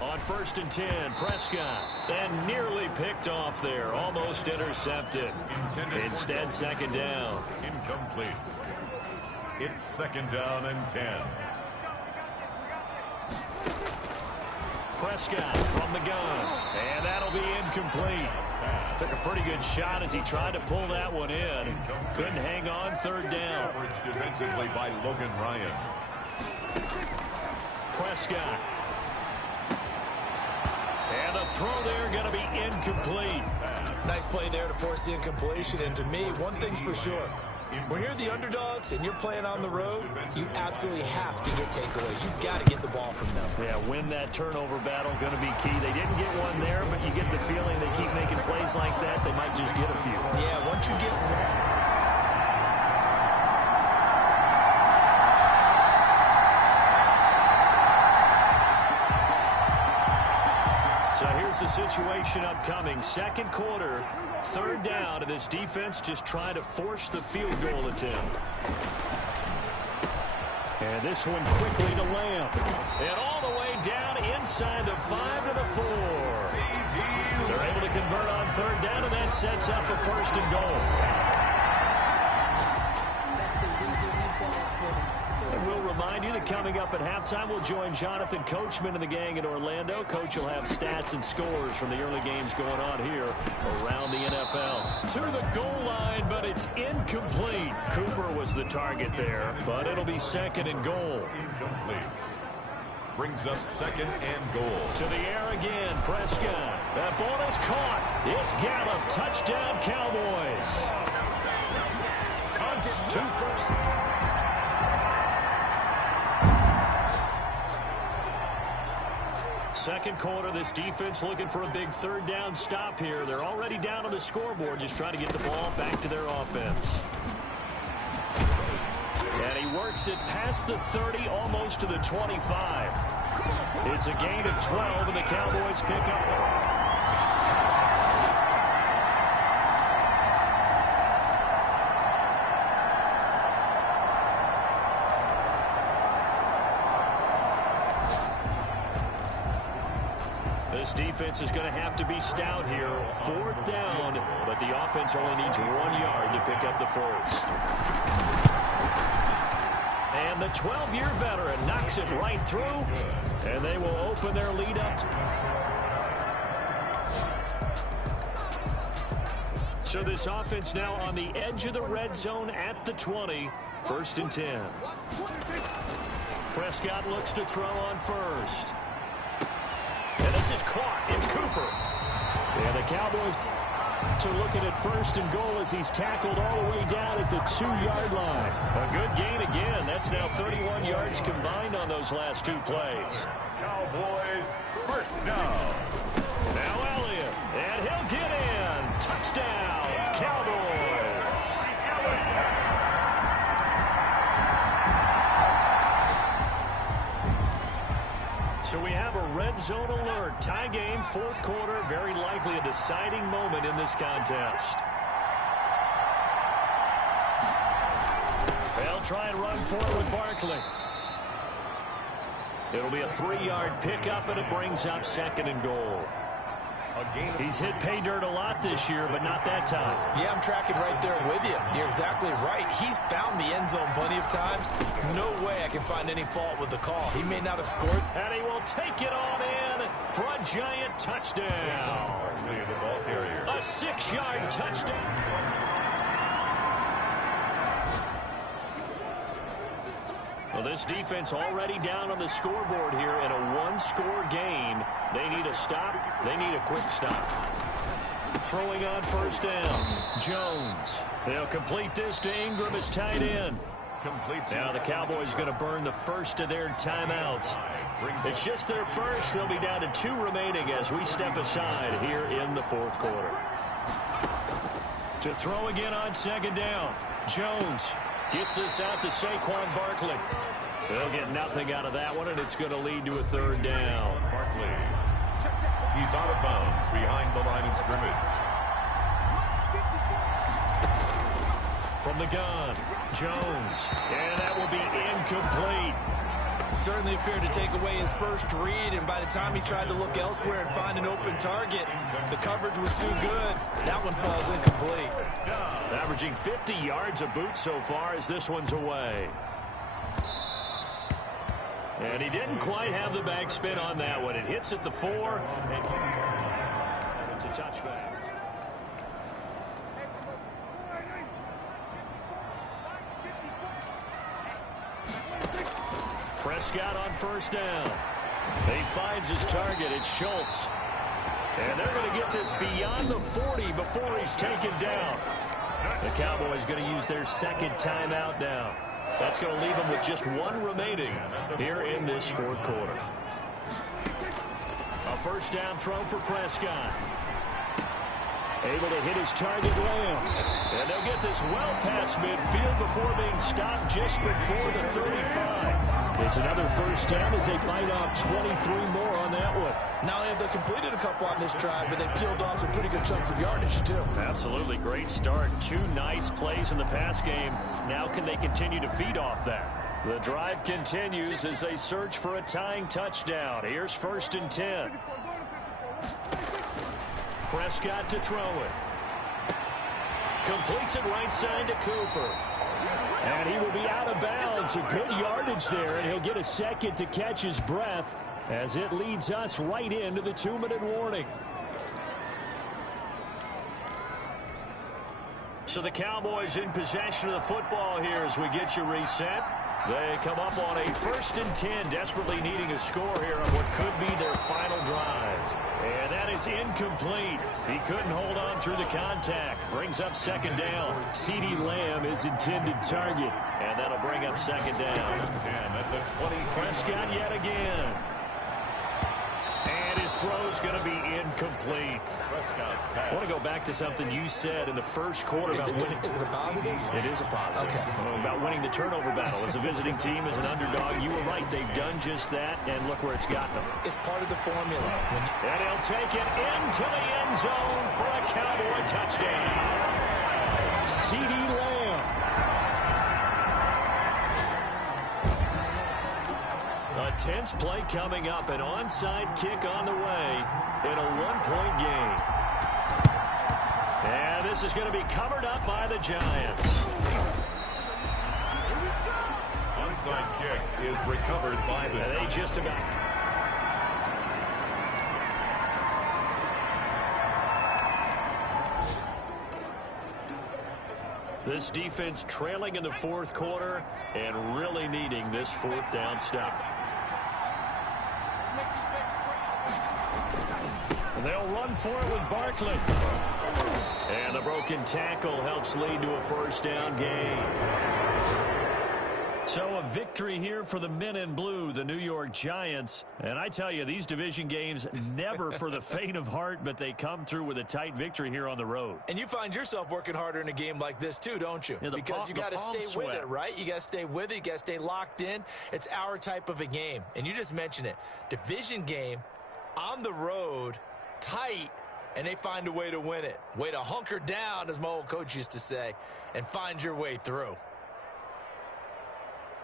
On 1st and 10, Prescott. And nearly picked off there. Almost intercepted. Instead, 2nd down. Incomplete. It's 2nd down and 10. Prescott from the gun. And that'll be incomplete. Took a pretty good shot as he tried to pull that one in. Couldn't hang on. Third down. Averaged defensively by Logan Ryan. Prescott. And the throw there going to be incomplete. Nice play there to force the incompletion. And to me, one thing's for sure. When you're the underdogs and you're playing on the road, you absolutely have to get takeaways. You've got to get the ball from them. Yeah, win that turnover battle, going to be key. They didn't get one there, but you get the feeling they keep making plays like that, they might just get a few. Yeah, once you get one. So here's the situation upcoming. Second quarter, third down, and this defense just trying to force the field goal attempt. And this one quickly to Lamb. And all the way down inside the 5 to the 4. They're able to convert on third down, and that sets up a first and goal. And we'll remind you that coming up at halftime, we'll join Jonathan Coachman and the gang in Orlando. Coach will have stats and scores from the early games going on here around the NFL. To the goal line, but it's incomplete. Cooper was the target there, but it'll be second and goal. Incomplete. Brings up second and goal. To the air again, Prescott. That ball is caught. It's Gallup. Touchdown, Cowboys. Two first. Second quarter, this defense looking for a big third down stop here. They're already down on the scoreboard, just trying to get the ball back to their offense. And he works it past the 30, almost to the 25. It's a gain of 12, and the Cowboys pick up. This defense is going to have to be stout here. Fourth down, but the offense only needs 1 yard to pick up the first. And the 12-year veteran knocks it right through, and they will open their lead up. So this offense now on the edge of the red zone at the 20. First and 10. Prescott looks to throw on first. And this is caught. It's Cooper. And the Cowboys are looking at first and goal as he's tackled all the way down at the 2-yard line. A good gain again. That's now 31 yards combined on those last two plays. Cowboys first down. Now Elliott. And he'll get in. Touchdown, Cowboys. So we have a red zone alert. Tie game, fourth quarter. Very likely a deciding moment in this contest. They'll try and run for it with Barkley. It'll be a 3-yard pickup, and it brings up second and goal. He's hit pay dirt a lot this year, but not that time. Yeah, I'm tracking right there with you. You're exactly right. He's found the end zone plenty of times. No way I can find any fault with the call. He may not have scored. And he will take it on in for a giant touchdown. A 6-yard touchdown. Well, this defense already down on the scoreboard here in a one-score game. They need a stop. They need a quick stop. Throwing on first down. Jones. They'll complete this to Ingram as tight end. Now the Cowboys going to burn the first of their timeouts. It's just their first. They'll be down to 2 remaining as we step aside here in the fourth quarter. To throw again on second down. Jones gets this out to Saquon Barkley. They'll get nothing out of that one, and it's going to lead to a third down. Barkley. He's out of bounds behind the line of scrimmage. From the gun, Jones. And that will be incomplete. Certainly appeared to take away his first read, and by the time he tried to look elsewhere and find an open target, the coverage was too good. That one falls incomplete. Averaging 50 yards a boot so far as this one's away. And he didn't quite have the backspin on that one. It hits at the 4, and it's a touchback. Prescott on first down. He finds his target. It's Schultz. And they're going to get this beyond the 40 before he's taken down. The Cowboys going to use their second timeout now. That's going to leave them with just one remaining here in this fourth quarter. A first down throw for Prescott. Able to hit his target, Lamb. And they'll get this well past midfield before being stopped just before the 35. It's another first down as they bite off 23 more on that one. Not only have they completed a couple on this drive, but they peeled off some pretty good chunks of yardage, too. Absolutely great start. 2 nice plays in the pass game. Now can they continue to feed off that? The drive continues as they search for a tying touchdown. Here's first and 10. Prescott to throw it. Completes it right side to Cooper. And he will be out of bounds. A good yardage there, and he'll get a second to catch his breath as it leads us right into the 2-minute warning. So the Cowboys in possession of the football here as we get you reset. They come up on a first and 10, desperately needing a score here on what could be their final drive. And that is incomplete. He couldn't hold on through the contact. Brings up second down. CeeDee Lamb is intended target. And that'll bring up second down. Prescott yet again. And his throw's going to be incomplete. I want to go back to something you said in the first quarter. Is it a positive? It is a positive. Okay. About winning the turnover battle. As a visiting team, as an underdog, you were right. They've done just that, and look where it's gotten them. It's part of the formula. And he'll take it into the end zone for a Cowboy touchdown. CeeDee Lamb. A tense play coming up. An onside kick on the way in a 1-point game. And this is going to be covered up by the Giants. Onside kick is recovered by the Giants. They just about... This defense trailing in the fourth quarter and really needing this fourth down stop. They'll run for it with Barkley. And the broken tackle helps lead to a first down gain. So a victory here for the men in blue, the New York Giants. And I tell you, these division games never for the faint of heart, but they come through with a tight victory here on the road. And you find yourself working harder in a game like this too, don't you? Yeah, because you got to stay with it, right? You got to stay with it. You got to stay locked in. It's our type of a game. And you just mentioned it. Division game on the road, tight, and they find a way to win it. Way to hunker down, as my old coach used to say, and find your way through.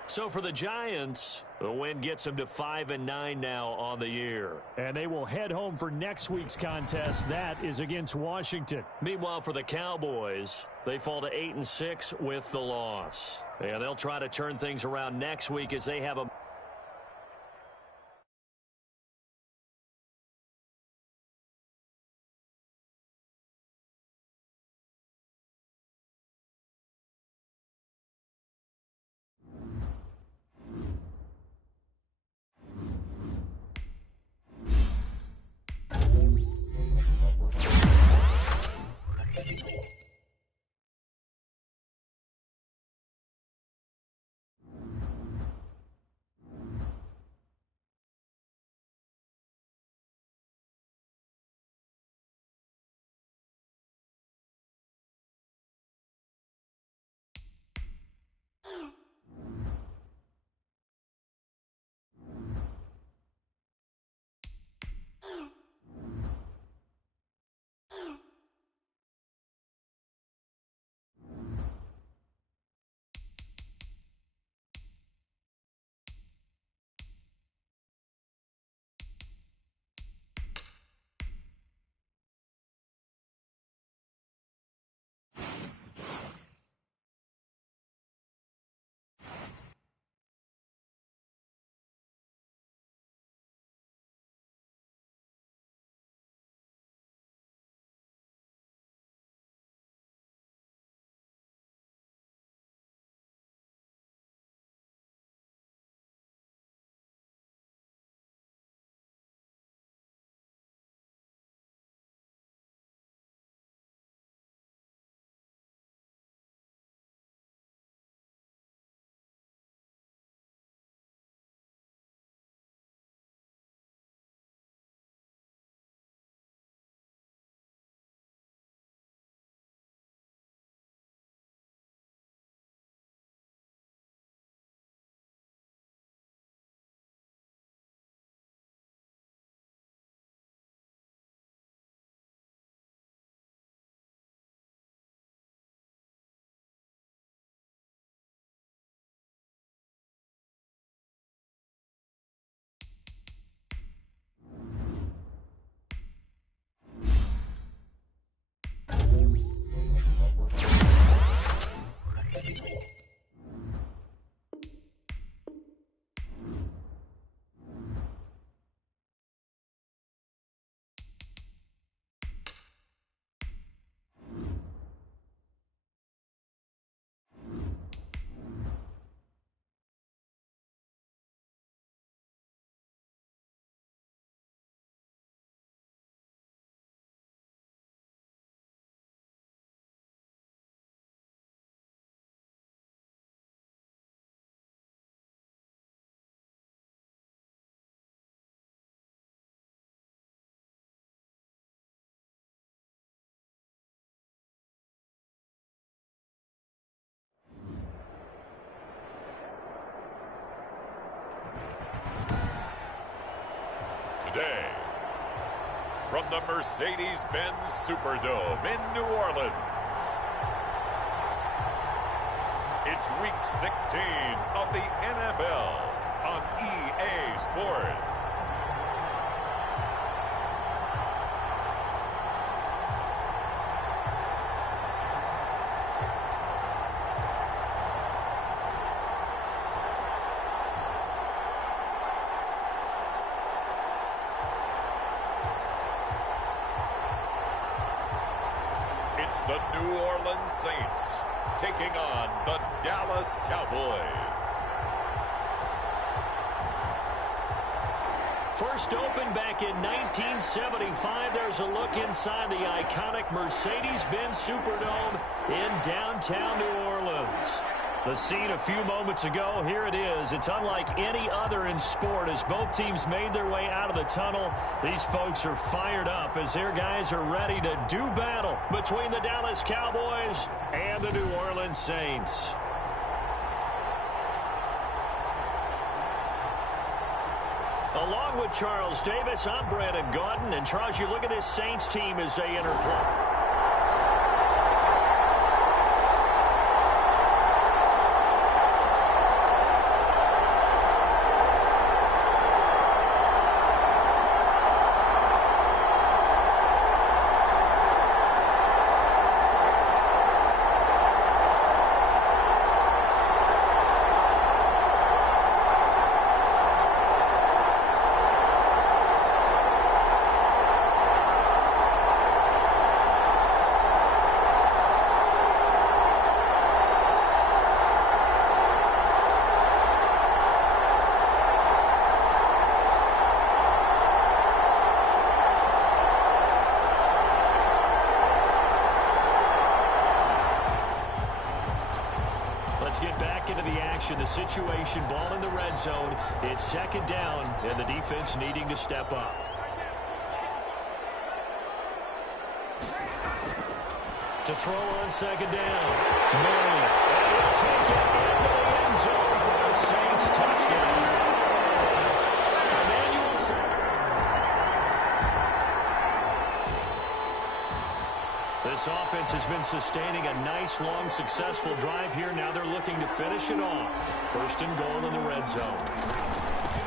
So for the Giants, the win gets them to 5-9 now on the year. And they will head home for next week's contest. That is against Washington. Meanwhile, for the Cowboys, they fall to 8-6 with the loss. And they'll try to turn things around next week as they have a today. From the Mercedes-Benz Superdome in New Orleans, it's Week 16 of the NFL on EA Sports. It's the New Orleans Saints taking on the Dallas Cowboys. First opened back in 1975. There's a look inside the iconic Mercedes-Benz Superdome in downtown New Orleans. The scene a few moments ago, here it is. It's unlike any other in sport as both teams made their way out of the tunnel. These folks are fired up as their guys are ready to do battle between the Dallas Cowboys and the New Orleans Saints. Along with Charles Davis, I'm Brandon Gaudin. And Charles, you look at this Saints team as they interplay. Let's get back into the action. The situation, ball in the red zone. It's second down, and the defense needing to step up. To throw on second down. Marion. And he'll take it into the end zone for the Saints touchdown. This offense has been sustaining a nice, long, successful drive here. Now they're looking to finish it off. First and goal in the red zone.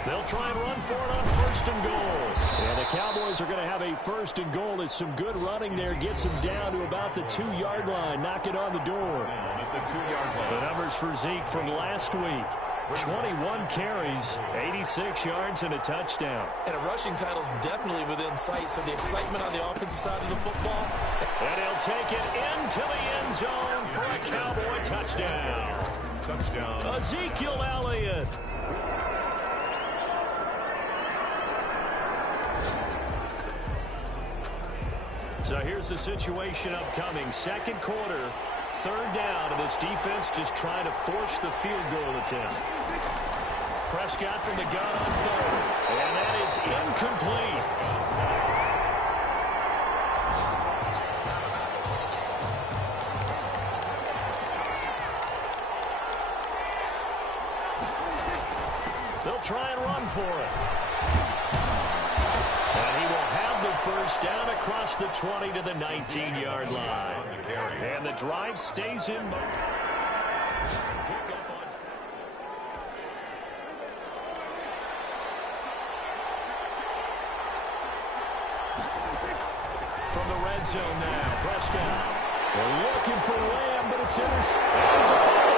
They'll try and run for it on first and goal. And the Cowboys are going to have a first and goal. It's some good running there. Gets them down to about the 2-yard line. Knock it on the door. The numbers for Zeke from last week. 21 carries, 86 yards, and a touchdown. And a rushing title is definitely within sight, so the excitement on the offensive side of the football. And he'll take it into the end zone for a Cowboy touchdown. Ezekiel Elliott. So here's the situation upcoming. Second quarter. Third down, and this defense just trying to force the field goal attempt. Prescott from the gun on third, and that is incomplete. They'll try and run for it. And he will have the first down across the 20 to the 19-yard line. And the drive stays in motion. From the red zone now, Prescott. They're looking for Lamb, but it's intercepted. It's a foul.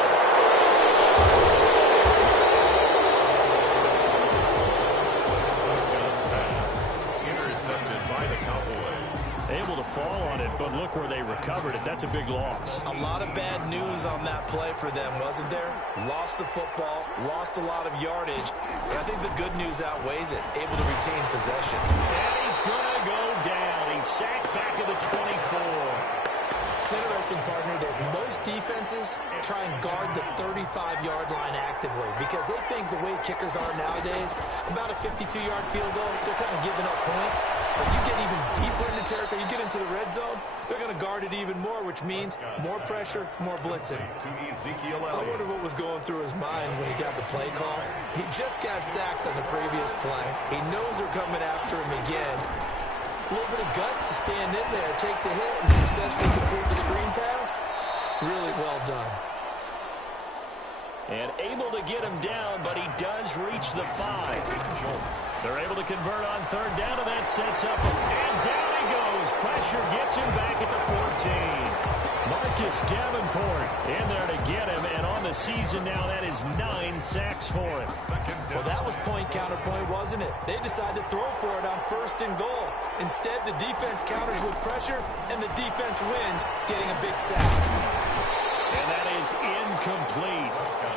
Able to fall on it, but look where they recovered it. That's a big loss. A lot of bad news on that play for them, wasn't there? Lost the football, lost a lot of yardage, but I think the good news outweighs it. Able to retain possession. And he's going to go down. He's sacked back at the 24. It's interesting, partner, that most defenses try and guard the 35-yard line actively because they think the way kickers are nowadays, about a 52-yard field goal, they're kind of giving up points. But you get even deeper into territory, you get into the red zone, they're going to guard it even more, which means more pressure, more blitzing. I wonder what was going through his mind when he got the play call. He just got sacked on the previous play. He knows they're coming after him again. A little bit of guts to stand in there, take the hit, and successfully complete the screen pass. Really well done. And able to get him down, but he does reach the 5. They're able to convert on third down, and that sets up. And down he goes. Pressure gets him back at the 14. Marcus Davenport in there to get him, and on the season now, that is 9 sacks for him. Well, that was point counterpoint, wasn't it? They decided to throw for it on 1st and goal. Instead, the defense counters with pressure, and the defense wins, getting a big sack. And that is incomplete.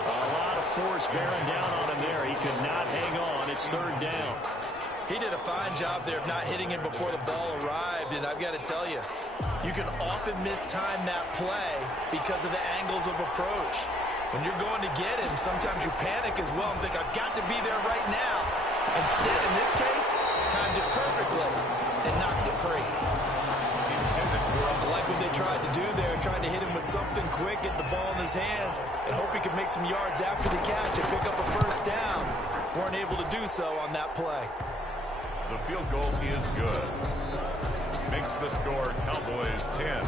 A lot of force bearing down on him there. He could not hang on. It's 3rd down. He did a fine job there of not hitting him before the ball arrived, and I've got to tell you, you can often mistime that play because of the angles of approach. When you're going to get him, sometimes you panic as well and think, I've got to be there right now. Instead, in this case, timed it perfectly and knocked it free. I like what they tried to do there, tried to hit him with something quick, get the ball in his hands, and hope he could make some yards after the catch and pick up a 1st down. Weren't able to do so on that play. The field goal is good. Makes the score Cowboys 10.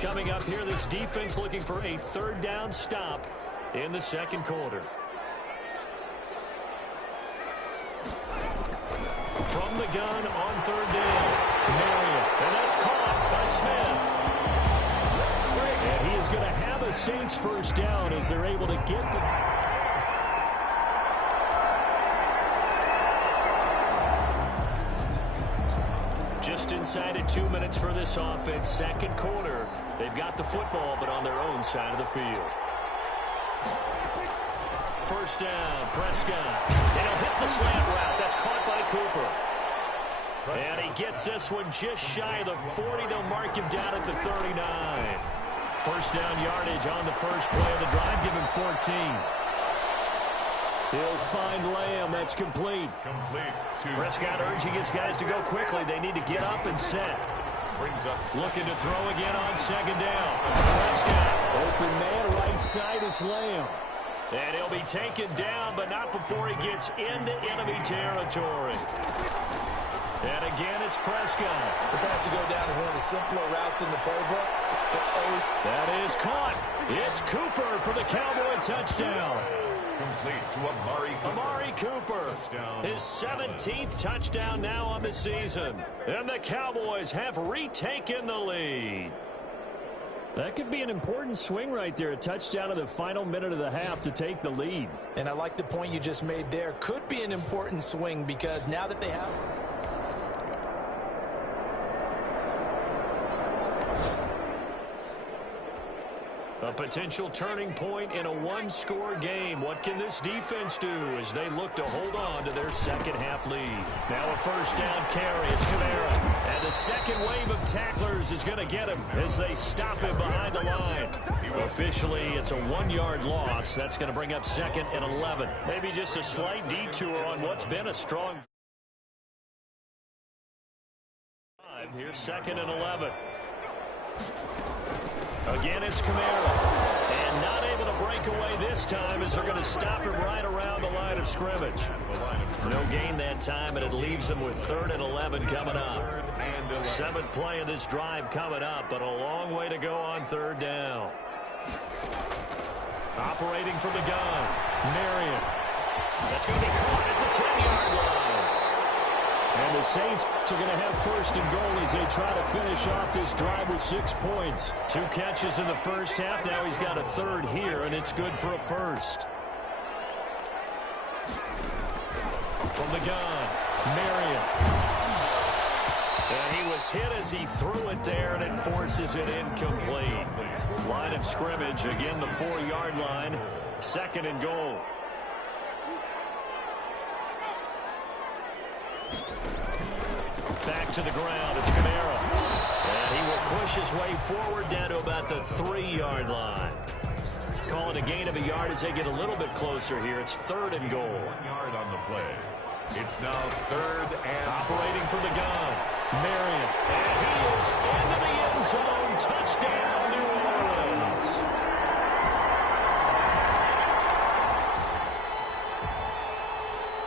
Coming up here, this defense looking for a 3rd down stop in the 2nd quarter. From the gun on 3rd down, Marion, and that's caught by Smith. And he is going to have a Saints 1st down as they're able to get the... Just inside of 2 minutes for this offense. 2nd quarter. They've got the football, but on their own side of the field. 1st down, Prescott. And he'll hit the slant route. That's caught by Cooper. And he gets this one just shy of the 40. They'll mark him down at the 39. 1st down yardage on the first play of the drive. Give him 14. He'll find Lamb. That's complete. Prescott urging his guys to go quickly. They need to get up and set. Looking to throw again on 2nd down. Prescott. Open man right side. It's Lamb. And he'll be taken down, but not before he gets into enemy territory. And again, it's Prescott. This has to go down as one of the simpler routes in the playbook. That is caught. It's Cooper for the Cowboy touchdown. Complete to Amari Cooper. His 17th touchdown now on the season. And the Cowboys have retaken the lead. That could be an important swing right there. A touchdown in the final minute of the half to take the lead. And I like the point you just made there. Could be an important swing because now that they have... A potential turning point in a one-score game. What can this defense do as they look to hold on to their 2nd half lead? Now a 1st down carry. It's Kamara. And the 2nd wave of tacklers is going to get him as they stop him behind the line. Officially, it's a 1-yard loss. That's going to bring up 2nd and 11. Maybe just a slight detour on what's been a strong... Here's 2nd and 11. Again, it's Kamara. And not able to break away this time as they're going to stop him right around the line of scrimmage. No gain that time, and it leaves them with 3rd and 11 coming up. 7th play of this drive coming up, but a long way to go on 3rd down. Operating from the gun, Marion. That's going to be caught at the 10-yard line. And the Saints are going to have 1st and goal as they try to finish off this drive with 6 points. 2 catches in the first half. Now he's got a 3rd here, and it's good for a 1st. From the gun, Marion. And he was hit as he threw it there, and it forces it incomplete. Line of scrimmage, again the 4-yard line. 2nd and goal. Back to the ground. It's Kamara. And he will push his way forward down to about the 3-yard line. Call it a gain of a yard as they get a little bit closer here. It's 3rd and goal. 1 yard on the play. It's now 3rd and operating from the gun. Marion. And he is into the end zone. Touchdown, New Orleans.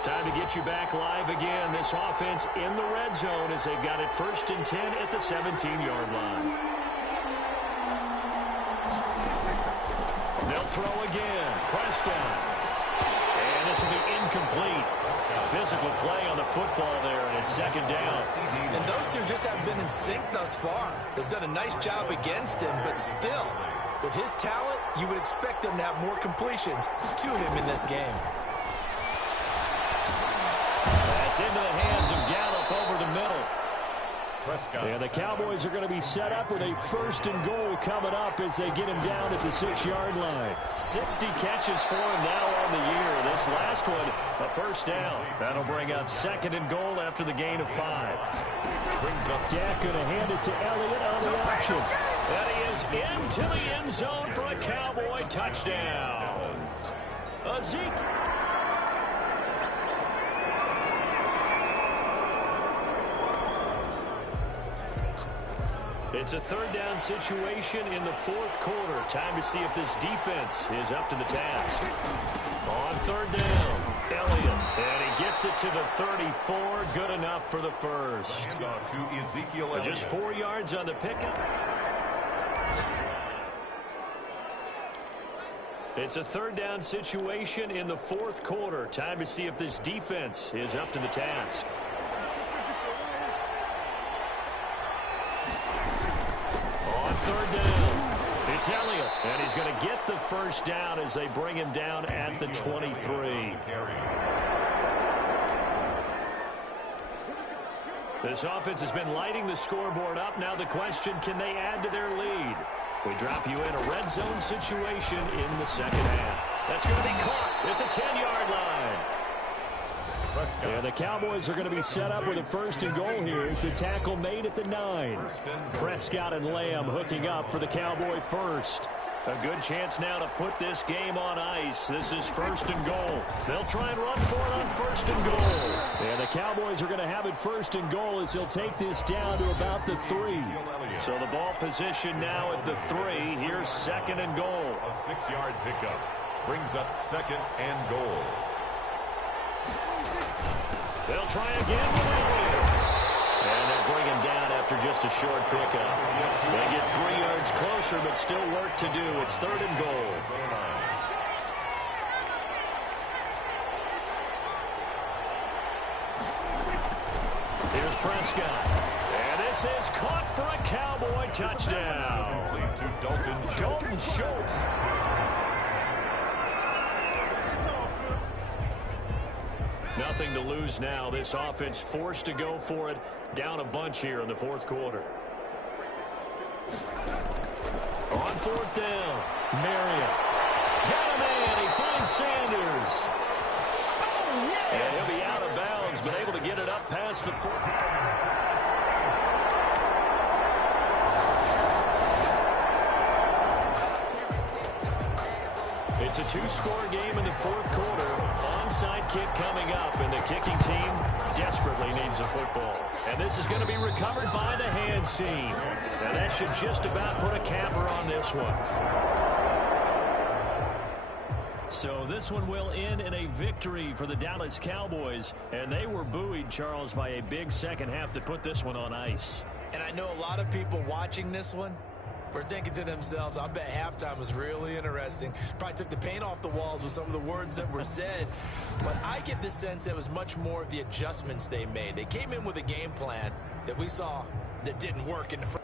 Time to get you back live again. This offense in the red zone as they've got it 1st and 10 at the 17-yard line. They'll throw again. Prescott. And this will be incomplete. Physical play on the football there, and it's 2nd down. And those two just haven't been in sync thus far. They've done a nice job against him, but still, with his talent, you would expect them to have more completions to him in this game. That's into the hands of Gallup over the middle. Prescott. And the Cowboys are going to be set up with a 1st and goal coming up as they get him down at the 6-yard line. 60 catches for him now on the year. This last one, a 1st down. That'll bring up 2nd and goal after the gain of 5. Brings up Dak going to hand it to Elliott on the option. And he is into the end zone for a Cowboy touchdown. Zeke. It's a 3rd down situation in the 4th quarter. Time to see if this defense is up to the task. On 3rd down, Elliott. And he gets it to the 34. Good enough for the 1st. to Ezekiel Elliott. Just 4 yards on the pickup. It's a 3rd down situation in the 4th quarter. Time to see if this defense is up to the task. On 3rd down, it's Elliott. And he's going to get the 1st down as they bring him down at the 23. This offense has been lighting the scoreboard up. Now the question, can they add to their lead? We drop you in a red zone situation in the 2nd half. That's going to be caught at the 10-yard line. And the Cowboys are going to be set up with a 1st and goal here. It's the tackle made at the 9. Prescott and Lamb hooking up for the Cowboy 1st. A good chance now to put this game on ice. This is 1st and goal. They'll try and run for it on 1st and goal. And the Cowboys are going to have it 1st and goal as he'll take this down to about the 3. So the ball position now at the 3. Here's 2nd and goal. A 6-yard pickup brings up 2nd and goal. They'll try again with Elliott. And they'll bring him down after just a short pickup. They get 3 yards closer, but still work to do. It's 3rd and goal. Here's Prescott. And this is caught for a Cowboy touchdown. To Dalton Schultz. Nothing to lose now. This offense forced to go for it. Down a bunch here in the 4th quarter. On 4th down, Marion. Got a man. He finds Sanders. And he'll be out of bounds, but able to get it up past the 4. It's a 2-score game in the 4th quarter. Onside kick coming up, and the kicking team desperately needs the football. And this is going to be recovered by the hands team. And that should just about put a capper on this one. So this one will end in a victory for the Dallas Cowboys. And they were buoyed, Charles, by a big 2nd half to put this one on ice. And I know a lot of people watching this one were thinking to themselves, I bet halftime was really interesting. Probably took the paint off the walls with some of the words that were said. But I get the sense that it was much more of the adjustments they made. They came in with a game plan that we saw that didn't work in the first.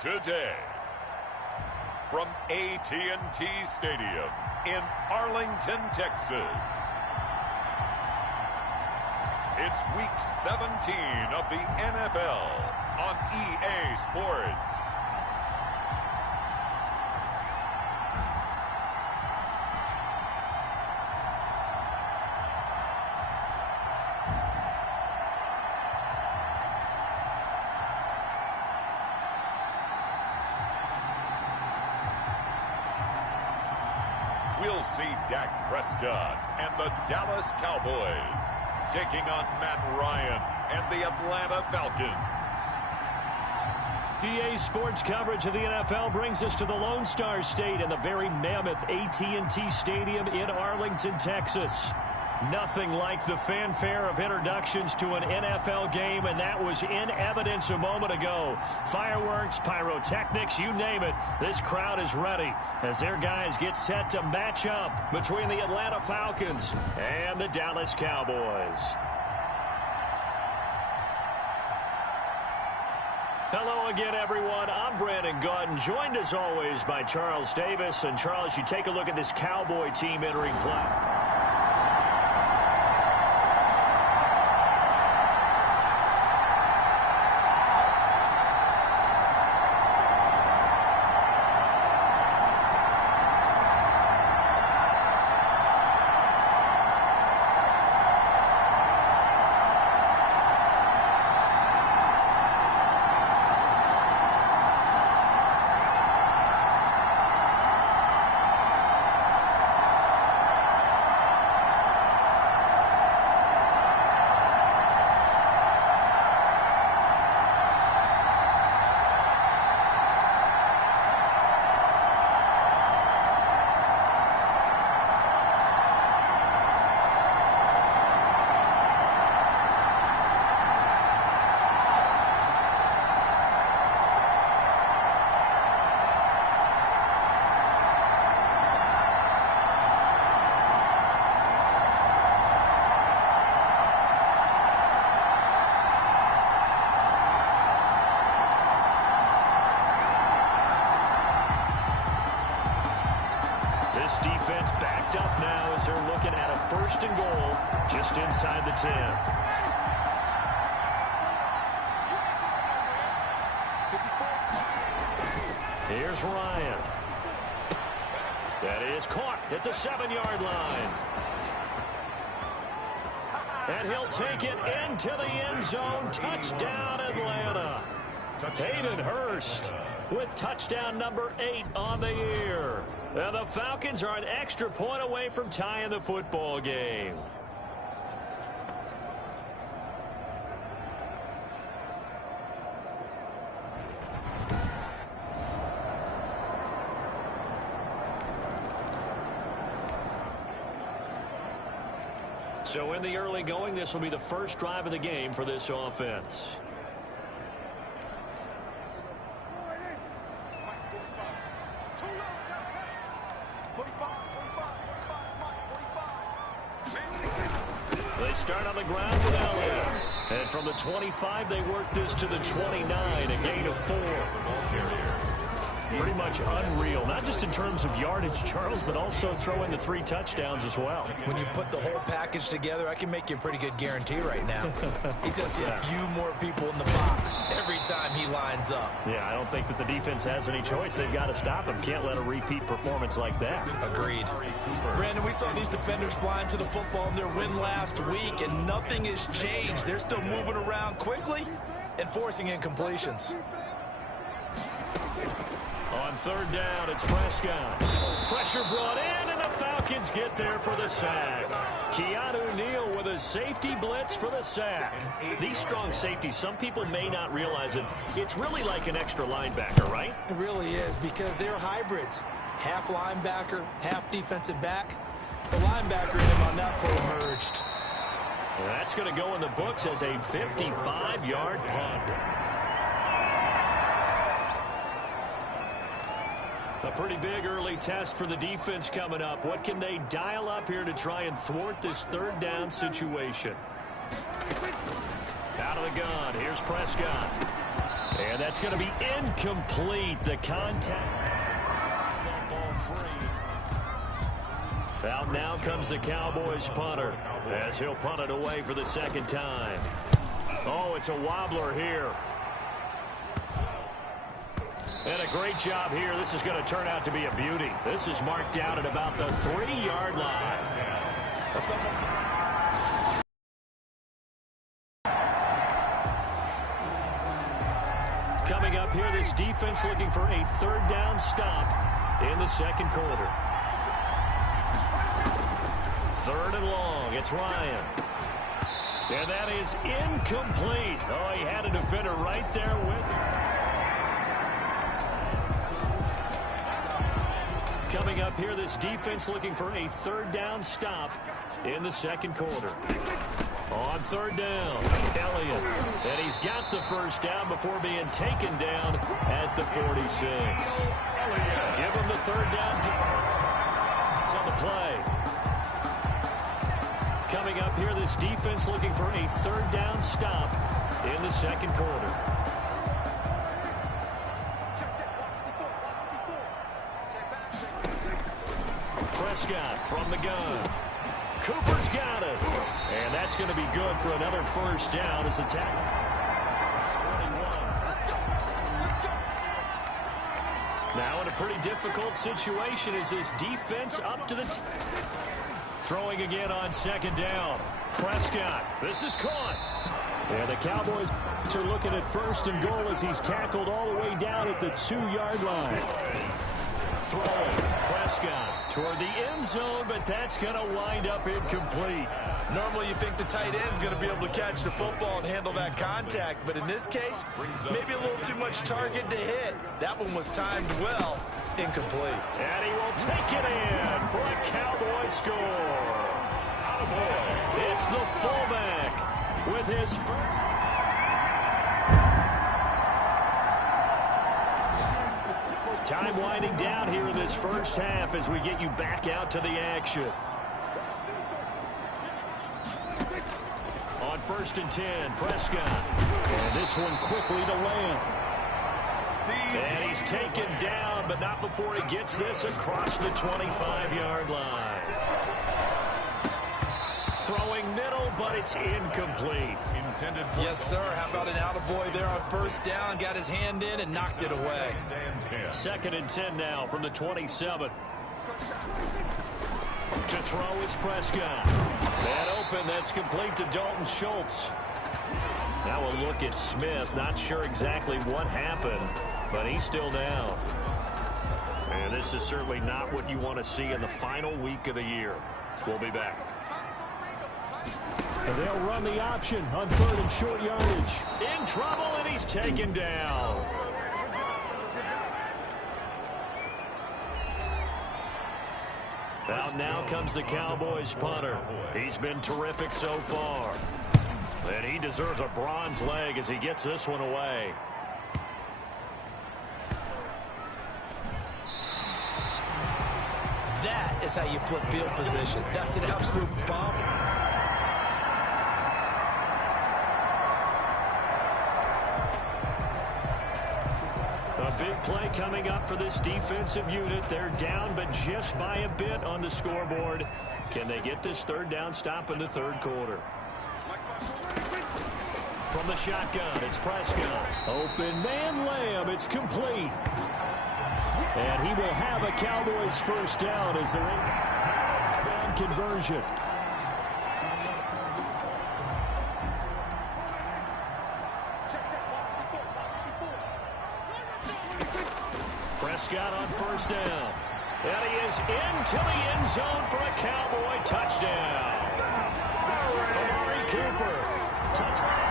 today. From AT&T Stadium in Arlington, Texas. It's Week 17 of the NFL on EA Sports. We'll see Dak Prescott and the Dallas Cowboys taking on Matt Ryan and the Atlanta Falcons. EA Sports coverage of the NFL brings us to the Lone Star State and the very mammoth AT&T Stadium in Arlington, Texas. Nothing like the fanfare of introductions to an NFL game, and that was in evidence a moment ago. Fireworks, pyrotechnics, you name it. This crowd is ready as their guys get set to match up between the Atlanta Falcons and the Dallas Cowboys. Hello again, everyone. I'm Brandon Gaudin, joined as always by Charles Davis. And Charles, you take a look at this Cowboy team entering play. This defense backed up now as they're looking at a 1st and goal just inside the 10. Here's Ryan. That is caught at the 7-yard line. And he'll take it into the end zone. Touchdown, Atlanta. Hayden Hurst with touchdown number 8 on the year. And the Falcons are an extra point away from tying the football game. So in the early going, this will be the first drive of the game for this offense. They start on the ground with Elliott. And from the 25, they work this to the 29, a gain of 4. Pretty much unreal, not just in terms of yardage, Charles, but also throw in the 3 touchdowns as well. When you put the whole package together, I can make you a pretty good guarantee right now. He's going to see a few more people in the box every time he lines up. Yeah, I don't think that the defense has any choice. They've got to stop him. Can't let a repeat performance like that. Agreed. Brandon, we saw these defenders flying to the football in their win last week, and nothing has changed. They're still moving around quickly and forcing incompletions. On 3rd down, it's Prescott. Pressure brought in, and the Falcons get there for the sack. Keanu Neal with a safety blitz for the sack. These strong safeties, some people may not realize it. It's really like an extra linebacker, right? It really is, because they're hybrids. Half linebacker, half defensive back. The linebacker and him on that play merged. Well, that's going to go in the books as a 55-yard punt. A pretty big early test for the defense coming up. What can they dial up here to try and thwart this 3rd down situation? Out of the gun, here's Prescott. And that's going to be incomplete. The contact. That ball free. Out now comes the Cowboys punter as he'll punt it away for the second time. Oh, it's a wobbler here. And a great job here. This is going to turn out to be a beauty. This is marked down at about the 3-yard line. Coming up here, this defense looking for a third down stop in the second quarter. Third and long. It's Ryan. And that is incomplete. Oh, he had a defender right there with him. Coming up here, this defense looking for a third down stop in the second quarter. On third down, Elliott. And he's got the first down before being taken down at the 46. Give him the third down. It's on the play. Coming up here, this defense looking for a third down stop in the second quarter. Prescott from the gun. Cooper's got it. And that's going to be good for another first down as the tackle. 21. Now in a pretty difficult situation is this defense up to the throwing again on second down. Prescott. This is caught. And the Cowboys are looking at first and goal as he's tackled all the way down at the 2-yard line. Throwing. Prescott toward the end zone, but that's going to wind up incomplete. Normally you think the tight end's going to be able to catch the football and handle that contact, but in this case, maybe a little too much target to hit. That one was timed well. Incomplete. And he will take it in for a Cowboy score. It's the fullback with his first. Time winding down here in this first half as we get you back out to the action. On first and 10, Prescott. And this one quickly to Lamb. And he's taken down, but not before he gets this across the 25-yard line. Throwing middle, but it's incomplete. Yes, sir. How about an attaboy there on first down? Got his hand in and knocked it away. Second and 10 now from the 27. To throw is Prescott. That open, that's complete to Dalton Schultz. Now a look at Smith. Not sure exactly what happened, but he's still down. And this is certainly not what you want to see in the final week of the year. We'll be back. And they'll run the option on third and short yardage. In trouble, and he's taken down. Out now comes the Cowboys punter. He's been terrific so far. And he deserves a bronze leg as he gets this one away. That is how you flip field position. That's an absolute bomb. A big play coming up for this defensive unit. They're down, but just by a bit on the scoreboard. Can they get this third down stop in the third quarter? From the shotgun, it's Prescott. Open man, Lamb. It's complete. And he will have a Cowboys first down as they're in down conversion. Prescott on first down. And he is into the end zone for a Cowboy touchdown. Amari Cooper. Touchdown.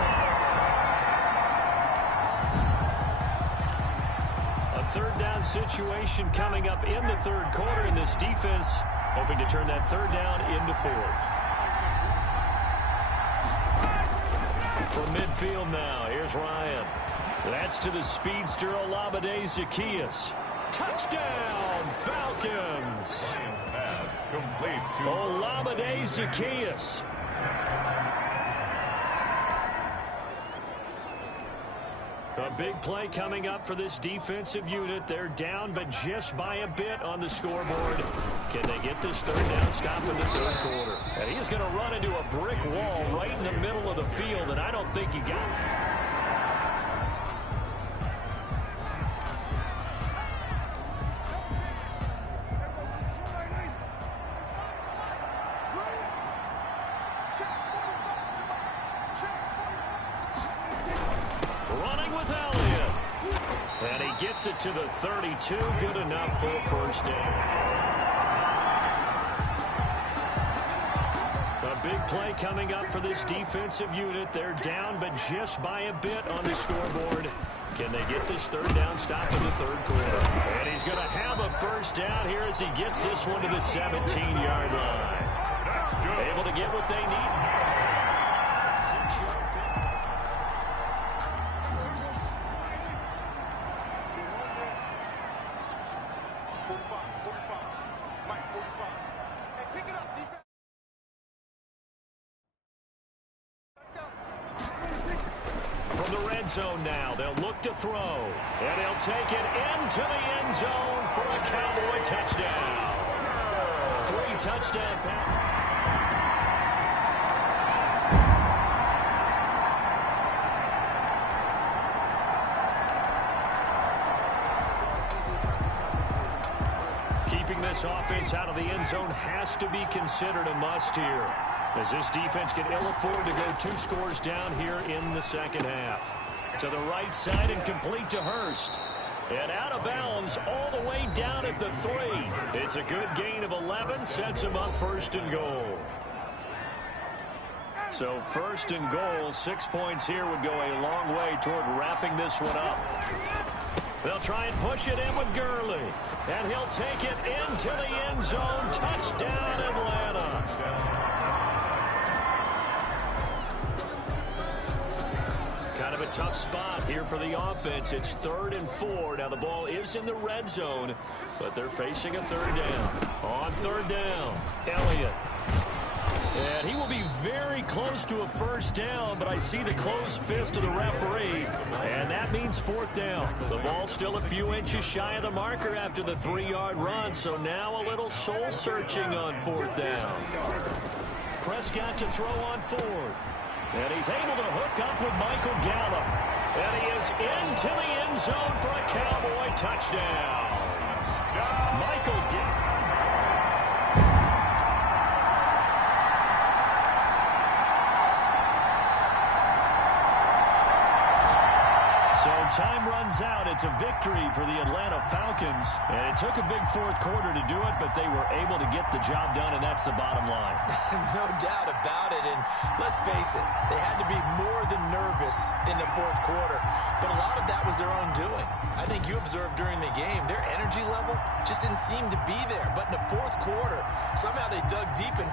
A third down situation coming up in the third quarter, and this defense hoping to turn that third down into fourth. From midfield now, here's Ryan. That's to the speedster Olamide Zaccheaus. Touchdown, Falcons. Olamide Zaccheaus. A big play coming up for this defensive unit. They're down, but just by a bit on the scoreboard. Can they get this third down stop in the third quarter? And he's going to run into a brick wall right in the middle of the field, and I don't think you got it. Gets it to the 32. Good enough for a first down. A big play coming up for this defensive unit. They're down, but just by a bit on the scoreboard. Can they get this third down stop in the third quarter? And he's going to have a first down here as he gets this one to the 17-yard line. Able to get what they need. Zone now. They'll look to throw. And he'll take it into the end zone for a Cowboy touchdown. 3 touchdown passes. Keeping this offense out of the end zone has to be considered a must here, as this defense can ill afford to go 2 scores down here in the second half. To the right side and complete to Hurst. And out of bounds all the way down at the 3. It's a good gain of 11. Sets him up first and goal. So first and goal, 6 points here would go a long way toward wrapping this one up. They'll try and push it in with Gurley. And he'll take it into the end zone. Touchdown, Atlanta. Kind of a tough spot here for the offense. It's 3rd and 4. Now the ball is in the red zone, but they're facing a third down. On third down, Elliott. And he will be very close to a first down, but I see the closed fist of the referee, and that means 4th down. The ball's still a few inches shy of the marker after the 3-yard run, so now a little soul-searching on 4th down. Prescott to throw on 4th. And he's able to hook up with Michael Gallup. And he is into the end zone for a Cowboy touchdown. Michael Gallup. So time runs out. It's a victory for the Atlanta Falcons. And it took a big 4th quarter to do it, but they were able to get the job done, and that's the bottom line. No doubt about it. And let's face it, they had to be more than nervous in the 4th quarter. But a lot of that was their own doing. I think you observed during the game, their energy level just didn't seem to be there. But in the 4th quarter, somehow they dug deep and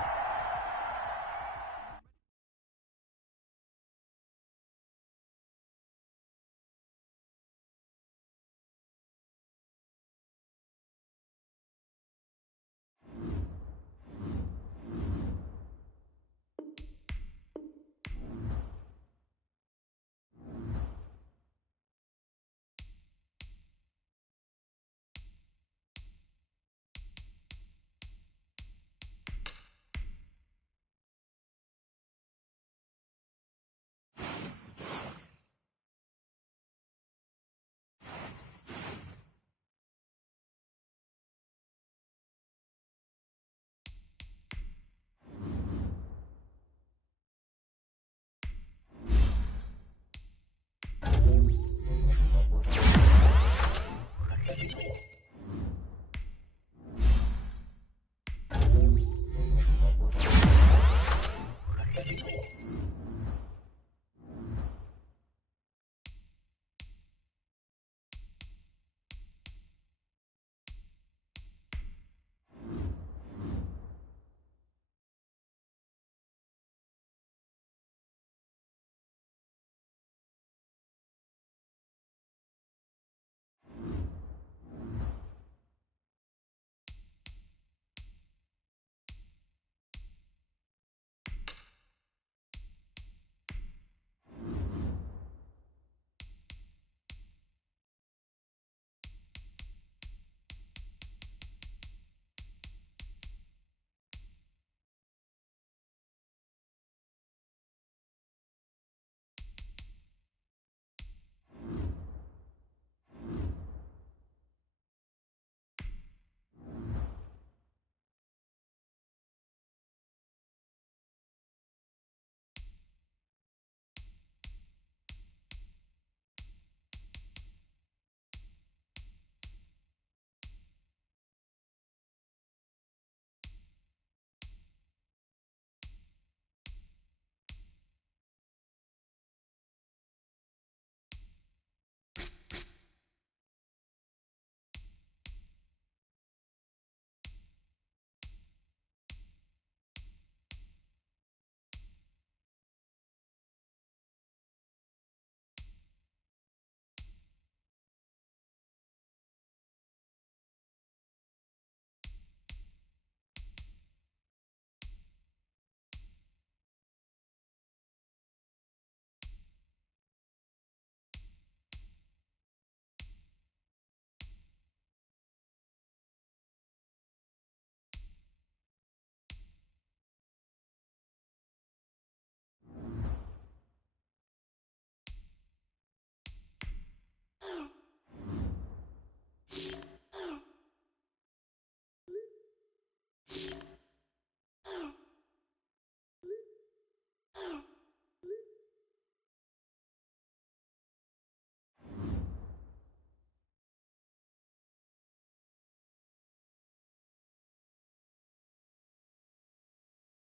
you.